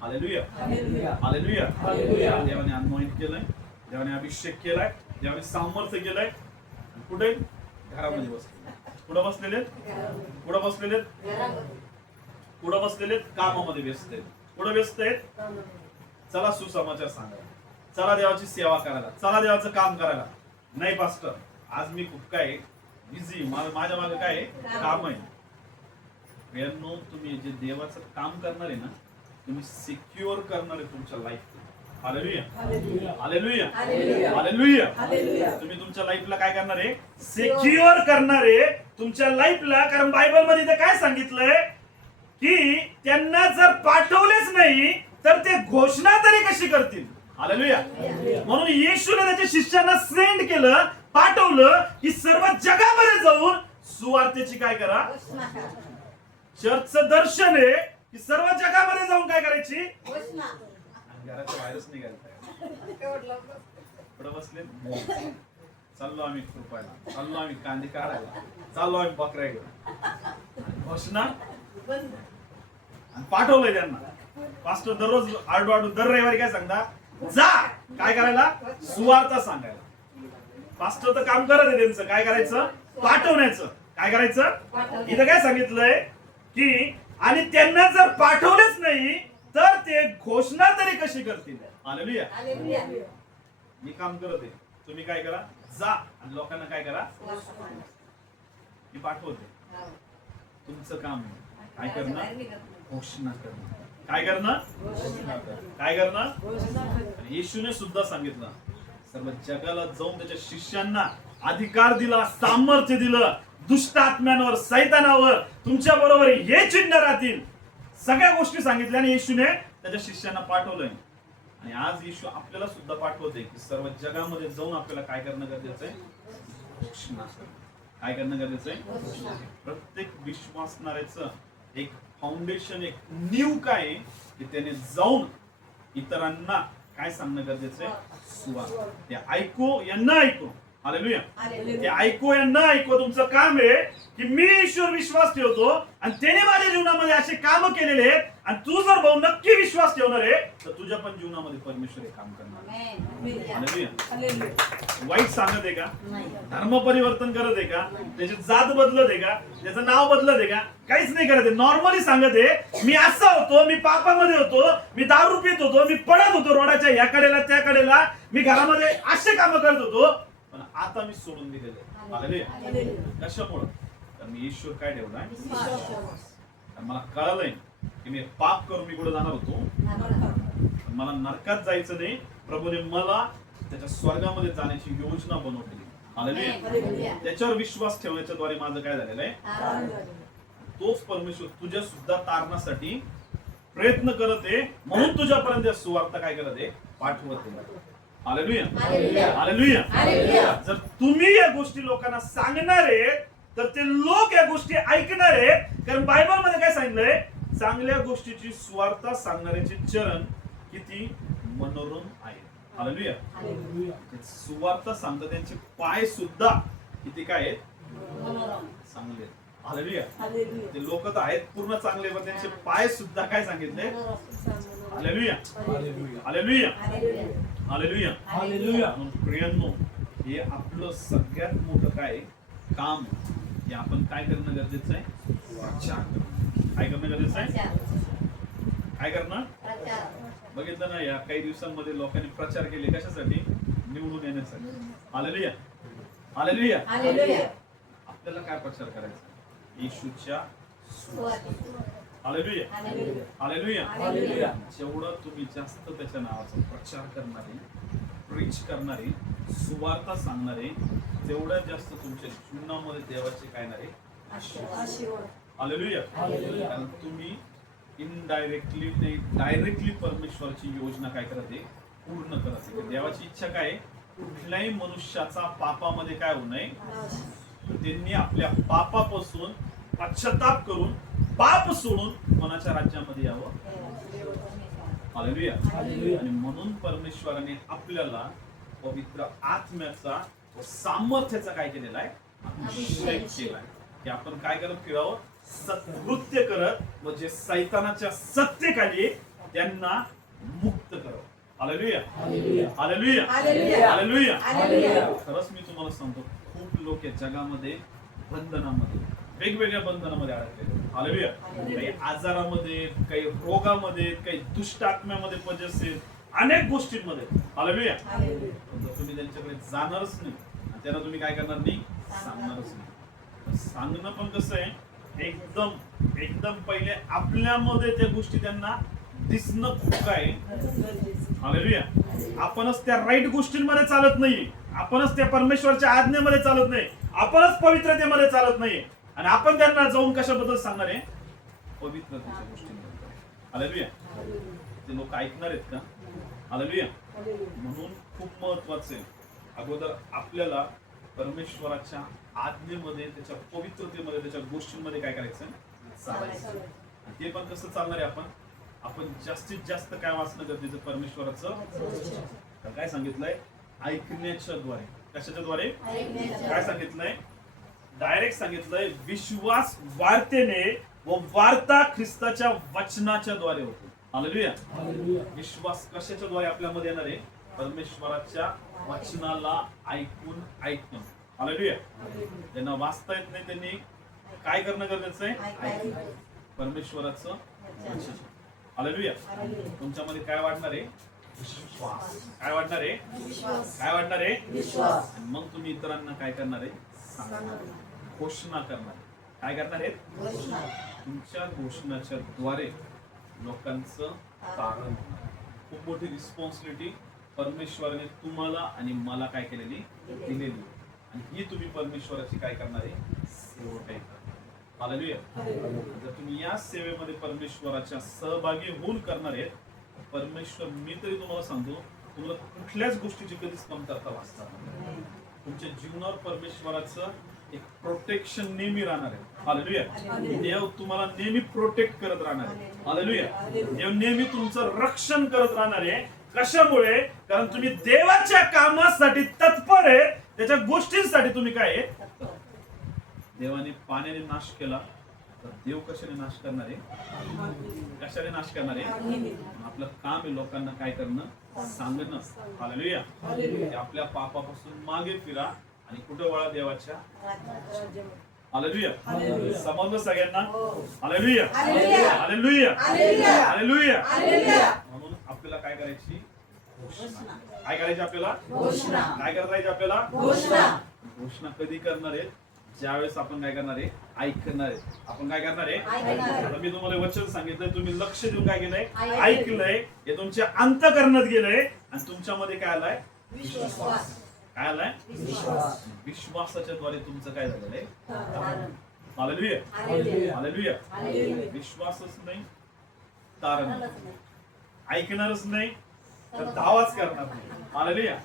हालेलुया. हालेलुया. हालेलुया. हालेलुया. देवाने अनॉइंट केलंय, देवाने अभिषेक केलाय, देवाने सामर्थ्य केलंय. आणि कुठे? घरामध्ये बसले. कुठं बसलेले? कुठं बसलेले? घरामध्ये. कुठं बसलेले? कामामध्ये व्यस्त आहेत. कुठं व्यस्त आहेत? चला सुसमाचार सांगायला, चला देवाची सेवा करायला, चला देवाचं काम करायला. नाही पास्टर, आज मी खूप काय बिझी, माझ्या मागे काय आहे? काम आहे. यांनो, तुम्ही जे देवाचं काम करणार आहे ना, तुम्ही सिक्युअर करणार आहे तुमच्या life. Hallelujah. Hallelujah. Hallelujah. Hallelujah. Hallelujah. Hallelujah. तुम्ही तुमच्या लाईफला काय करणार आहे? सिक्युअर करणार आहे तुमच्या लाईफला. कारण बायबल मध्ये इथे काय सांगितलंय की त्यांना जर पाठवलेच नाही तर ते घोषणा तरी कशी करतील. हालेलुया. म्हणून येशूने त्याच्या शिष्यांना सेंड केलं, पाठवलं की सर्व जगामध्ये जाऊन सुवार्तेची काय करा. घोषणा करा. चर्चचं दर्शन आहे की सर्व जगामध्ये जाऊन काय करायची. घोषणा. घराच्या बाहेरच निघायचं. एवढं लवकर. पुढे बसले, चाललो आम्ही खुरपायला, चाललो आम्ही कांदे काढायला, चाललो आम्ही बकऱ्या घेऊन. घोषणा बंद. आणि पाठवलंय त्यांना. पास्टर दररोज आडू दर रविवारी काय सांगता, जा काय करायला, सुवार्ता सांगायला. पास्टर तर काम करत आहे त्यांचं, काय करायचं, पाठवण्याचं. काय करायचं, इथं काय सांगितलंय की आणि त्यांना जर पाठवलेच नाही तर ते घोषणा तरी कशी करतील. हालेलुया. हालेलुया. मी काम करत आहे, तुम्ही काय करा, जा आणि लोकांना काय करा. मी पाठवते, तुमचं काम आहे काय करणं, घोषणा करणं. काय करणं, काय करणं. आणि येशूने सुद्धा सांगितलं, सर्व जगाला जाऊन त्याच्या शिष्यांना अधिकार दिला, सामर्थ्य दिलं, दुष्ट आत्म्यांवर, सैतानावर तुमच्या बरोबर हे चिन्ह राहतील. सगळ्या गोष्टी सांगितल्या आणि येशूने त्याच्या शिष्यांना पाठवलंय. आणि आज येशू आपल्याला सुद्धा पाठवते की सर्व जगामध्ये जाऊन आपल्याला काय करणं गरजेचं आहे, घोषणा करणं. काय करणं गरजेचं आहे. प्रत्येक विश्वासणाऱ्याचं एक फाउंडेशन, एक नीव काय आहे की त्याने जाऊन इतरांना काय सांगणं गरजेचं आहे, सुवार्ता. ते ऐको यांना ऐको. हालेलुया. ते ऐको यांना ऐको. तुमचं काम आहे की मी ईश्वर विश्वास ठेवतो आणि त्याने माझ्या जीवनामध्ये असे काम केलेले आहेत आणि तू जर भाऊ नक्की विश्वास ठेवणार आहे तर तुझ्या पण जीवनामध्ये परमेश्वर हे काम करणार. हालेलुया. वाईट सांगत आहे का, धर्म परिवर्तन करत आहे का, त्याची जात बदलत आहे का, त्याचं नाव बदलत आहे का, काहीच नाही करत आहे. नॉर्मली सांगत आहे, मी असा होतो, मी पापामध्ये होतो, मी दारू पित होतो, मी पडत होतो रोडाच्या या कडेला त्या कडेला, मी घरामध्ये असे काम करत होतो, पण आता मी सोडून दिलेले. हालेलुया. कशामुळं, तर मी ईश्वर काय ठेवलाय, मला कळलंय की मी पाप करून मी कुठे जाणार होतो, मला नरकात जायचं नाही. प्रभूने मला त्याच्या स्वर्गामध्ये जाण्याची योजना बनवली. हालेलुया. त्याच्यावर विश्वास ठेवण्याच्या द्वारे माझं काय झालेलं आहे, तोच परमेश्वर तुझ्या सुद्धा तारणासाठी प्रयत्न करत आहे. म्हणून तुझ्यापर्यंत सुवार्ता काय करत आहे, पाठवत आहे. हालेलुया. हालेलुया. जर तुम्ही या गोष्टी लोकांना सांगणार आहेत तर ते लोक या गोष्टी ऐकणार आहेत. कारण बायबल मध्ये काय सांगितलंय, चांगल्या गोष्टीची सुवार्ता सांगणाऱ्याचे चरण किती मनोरम आहे. हालेलुया. सुवार्ता सांगतात त्यांचे पाय सुद्धा किती काय आहेत, चांगले. हालेलुया. ते लोक तर आहेत पूर्ण चांगले, पण त्यांचे पाय सुद्धा काय सांगितले. हालेलुया. हालेलुया. हालेलुया. हालेलुया. प्रियांनो, हे आपलं सगळ्यात मोठं काय काम, हे आपण काय करणं गरजेचं आहे, प्रचार करणं. काय करणं गरजेचं आहे, काय करणं. बघितलं ना, या काही दिवसांमध्ये लोकांनी प्रचार केले कशासाठी, निवडून येण्यासाठी. हालेलुया. हालेलुया. आपल्याला काय प्रचार करायचा, येशूच्या. हालेलुया. हालेलुया. जेवढं तुम्ही जास्त त्याच्या नावाचा प्रचार करणारे, प्रीच करणारे, सुवार्ता सांगणारे, तेवढ्यात जास्त तुमच्या जीवनामध्ये देवाचे काय नाही आशीर्वाद. हालेलुया. कारण तुम्ही इनडायरेक्टली नाही, डायरेक्टली परमेश्वराची योजना काय करत आहे, पूर्ण करत आहे. देवाची इच्छा काय आहे? कुठल्याही मनुष्याचा पापामध्ये काय होऊ नये. त्यांनी आपल्या पापापासून पश्चाताप करून पाप सोडून कोणाच्या राज्यामध्ये यावं. हालेलुया. आणि म्हणून परमेश्वराने आपल्याला पवित्र आत्म्याचा सामर्थ्याचा काय केलेला आहे? अभिषेक केलाय की आपण काय करत फिरावं. सत्कृत्य करत व जे सैतानाच्या सत्तेखाली त्यांना मुक्त करावं. हालेलुया. हालेलुया. हालेलुया. खरंच मी तुम्हाला सांगतो, खूप लोक या जगामध्ये बंधनामध्ये वेगवेगळ्या बंधनामध्ये अडकलेले. हालेलुया. काही आजारामध्ये, काही रोगामध्ये, काही दुष्ट आत्म्यामध्ये पजेसिव्ह अनेक गोष्टींमध्ये. हालेलुया. जर तुम्ही त्यांच्याकडे जाणारच नाही आणि त्यांना तुम्ही काय करणार नाही, सांगणारच नाही. सांगणं पण कसं आहे, एकदम पहिले आपल्यामध्ये त्या गोष्टी त्यांना दिसणं खूप काय. हालेलुया. आपणच त्या राईट गोष्टींमध्ये चालत नाही, आपणच त्या परमेश्वरच्या आज्ञेमध्ये चालत नाही, आपणच पवित्रतेमध्ये चालत नाही आणि आपण त्यांना जाऊन कशाबद्दल सांगणार आहे? पवित्रतेच्या गोष्टींबद्दल. हालेलुया. ते लोक ऐकणार आहेत का? हालेलुया. म्हणून खूप महत्वाचं आहे, अगोदर आपल्याला परमेश्वराच्या आज्ञेमध्ये, त्याच्या पवित्रतेमध्ये, त्याच्या गोष्टींमध्ये काय करायचं, चालायचं. ते पण कसं चालणार आहे? आपण जास्तीत जास्त काय वाचणं गरजेचं? परमेश्वराचं. काय सांगितलंय? ऐकण्याच्या द्वारे. कशाच्या द्वारे? काय सांगितलंय? डायरेक्ट सांगितलंय, विश्वास वार्तेने व वार्ता ख्रिस्ताच्या वचनाच्या द्वारे होतो. हालेलुया. विश्वास कशाच्या द्वारे आपल्यामध्ये येणार आहे? परमेश्वराच्या वचनाला ऐकणं. हालेलुया. त्यांना वाचता येत नाही, त्यांनी काय करणं गरजेचं आहे? परमेश्वराचं वचन. हालेलुया. तुमच्यामध्ये काय वाढणार आहे? विश्वास. काय वाढणार आहे? काय वाढणार आहे? विश्वास. मग तुम्ही इतरांना काय करणार आहे? सांगणार, घोषणा करणार. काय करणार आहेत? तुमच्या घोषणाच्या द्वारे लोकांचं तारण. खूप मोठी रिस्पॉन्सिबिलिटी परमेश्वराने तुम्हाला आणि मला काय केलेली, दिलेली. आणि ही तुम्ही परमेश्वराची काय करणार आहे? सेवक आहे. हालेलुया. जर तुम्ही या सेवेमध्ये परमेश्वराच्या सहभागी होऊन करणार आहेत, परमेश्वर, मी तरी तुम्हाला सांगतो, तुम्हाला कुठल्याच गोष्टीची कधीच कमतरता भासणार नाही. तुमच्या जीवनावर परमेश्वराचं एक प्रोटेक्शन नेहमी राहणार आहे. हालेलुया. देव तुम्हाला नेहमी प्रोटेक्ट करत राहणार आहे. हालेलुया. देव नेहमी तुमचं रक्षण करत राहणार आहे. कशामुळे? कारण तुम्ही देवाच्या कामासाठी तत्पर आहे, त्याच्या गोष्टींसाठी तुम्ही काय आहे. देवाने पाण्याने नाश केला, तर देव कशाने नाश करणार आहे? कशाने नाश करणार आहे? आपलं काम आहे लोकांना काय करणं, सांगणं. हालेलुया. आपल्या पापापासून मागे फिरा आणि कुठं वळा? देवाच्या. हालेलुया. समजलं सगळ्यांना? हालेलुया. हालेलुया. हालेलुया. म्हणून आपल्याला काय करायची? घोषणा. काय करायची आपल्याला? घोषणा. काय करायची आपल्याला? घोषणा. घोषणा कधी करणार आहे? ज्यावेळेस आपण काय करणार आहे? ऐकणार आहे. आपण काय करणार आहे? आता मी तुम्हाला वचन सांगितलंय, तुम्ही लक्ष देऊन काय केलंय? ऐकलंय. हे तुमच्या अंतःकरणात गेलंय आणि तुमच्यामध्ये काय आलाय? विश्वास. काय आलाय? विश्वास. विश्वासाच्या द्वारे तुमचं काय झालेलं आहे? हालेलुया. हालेलुया. विश्वासच नाही, तारण. ऐकणारच नाही तर दावाच करणार नाही. हालेलुया.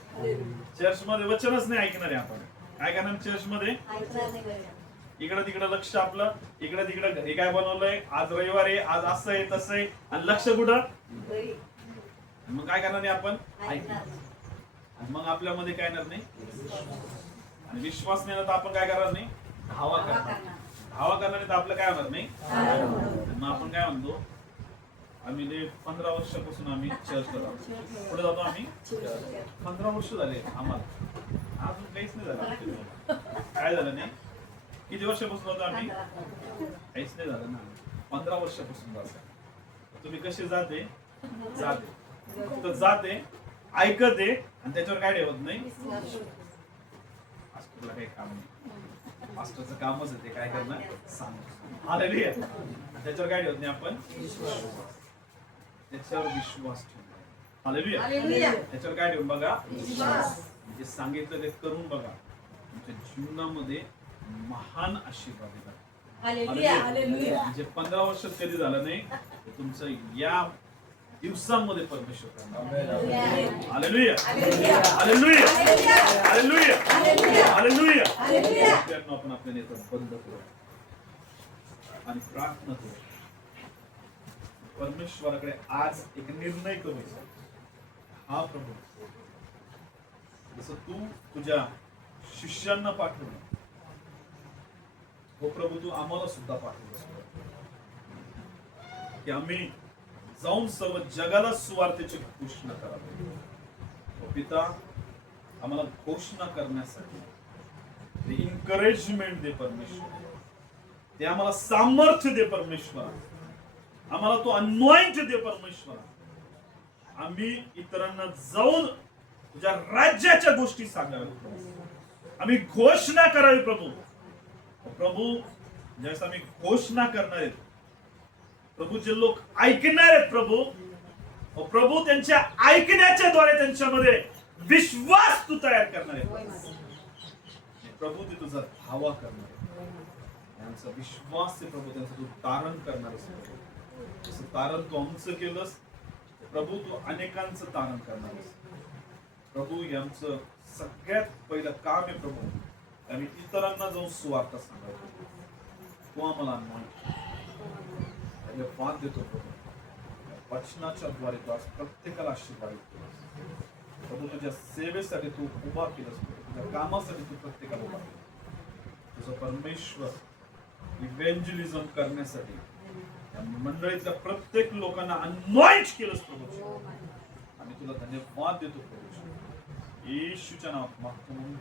चर्च मध्ये वचनच नाही ऐकणार आहे, आपण काय करणार? चर्च मध्ये इकडं तिकडं लक्ष आपलं, इकडं तिकडं घरी काय बनवलंय, आज रविवार आहे, आज असं आहे तसं आहे, आणि लक्ष कुठं? मग काय करणार नाही आपण? ऐकणार. मग आपल्यामध्ये काय येणार नाही? आणि विश्वास नाही तर आपण काय करणार नाही? धावा करणार. धावा करणार नाही तर आपलं काय होणार नाही? मग आपण काय म्हणतो? आम्ही 15 वर्षापासून आम्ही चर्च करतो. पुढे जातो आम्ही. 15 वर्ष झाले आम्हाला, अजून काहीच नाही झालं. काय झालं नाही? किती वर्षापासून जातो आम्ही? काहीच नाही झालं ना. 15 वर्षापासून जातो. तुम्ही कसे जाते? फक्त जाते, ऐकते आणि त्याच्यावर काय ठेवत नाही. मास्टरला काही काम नाही. मास्टरचं कामच आहे ते काय करणं, सांग. हालेलुया. त्याच्यावर काय ठेवत नाही आपण? त्याच्यावर विश्वास ठेवतो. हालेलुया. त्याच्यावर काय ठेवून बघा? विश्वास. जे सांगितलं ते करून बघा. तुमच्या जीवनामध्ये महान आशीर्वाद येतात. हालेलुया. म्हणजे 15 वर्षात कधी झालं नाही, तुमचं या दिवसांमध्ये परमेश्वर करणार. Hallelujah. Hallelujah. Hallelujah. Hallelujah. Hallelujah. Hallelujah. Hallelujah. Hallelujah. Hallelujah. मित्रांनो, आपण आपले नेत्र बंद करू आणि प्रार्थना करू. परमेश्वराकडे आज एक निर्णय करू. हा प्रभू, जसं तू तुझ्या शिष्यांना पाठवलं, हो प्रभू, तू आम्हाला सुद्धा पाठवलंस की आम्ही जाऊन सर्व जगाला सुवार्तेची घोषणा करावी. हो पिता, आम्हाला घोषणा करण्यासाठी ते इन्करेजमेंट दे परमेश्वर, ते आम्हाला सामर्थ्य दे परमेश्वर, आम्हाला तो अनॉइंट दे परमेश्वर. आम्ही इतरांना जाऊन तुझ्या राज्याच्या गोष्टी सांगाव्या, आम्ही घोषणा करावी प्रभू. प्रभू, ज्यावेळेस आम्ही घोषणा करणार आहेत प्रभू, जे लोक ऐकणार आहेत प्रभू, प्रभू त्यांच्या ऐकण्याच्या द्वारे त्यांच्यामध्ये विश्वास तू तयार करणार आहे प्रभू. ते तुझा धावा करणार आहे, त्यांचा विश्वास आहे प्रभू, त्यांचं तू तारण करणार आहेस. जसं तारण तू आमचं केलंस प्रभू, तू अनेकांचं तारण करणार आहेस प्रभू. हे आमचं सगळ्यात पहिलं काम आहे प्रभू, आम्ही इतरांना जाऊन सुवार्ता सांगायचं. तू आम्हाला धन्यवाद देतो प्रभू. वचनाच्या द्वारे तू आज प्रत्येकाला आशीर्वादित केलंस प्रभू. तुझ्या सेवेसाठी तू उभा केलंस प्रभू, तुझ्या कामासाठी तू प्रत्येकाला उभा केलं. तुझं परमेश्वर इव्हेंजलिझम करण्यासाठी या मंडळीतल्या प्रत्येक लोकांना अनॉइंट केलंस प्रभू. आम्ही तुला धन्यवाद देतो प्रभू. येशूच्या नावात मागतो म्हणून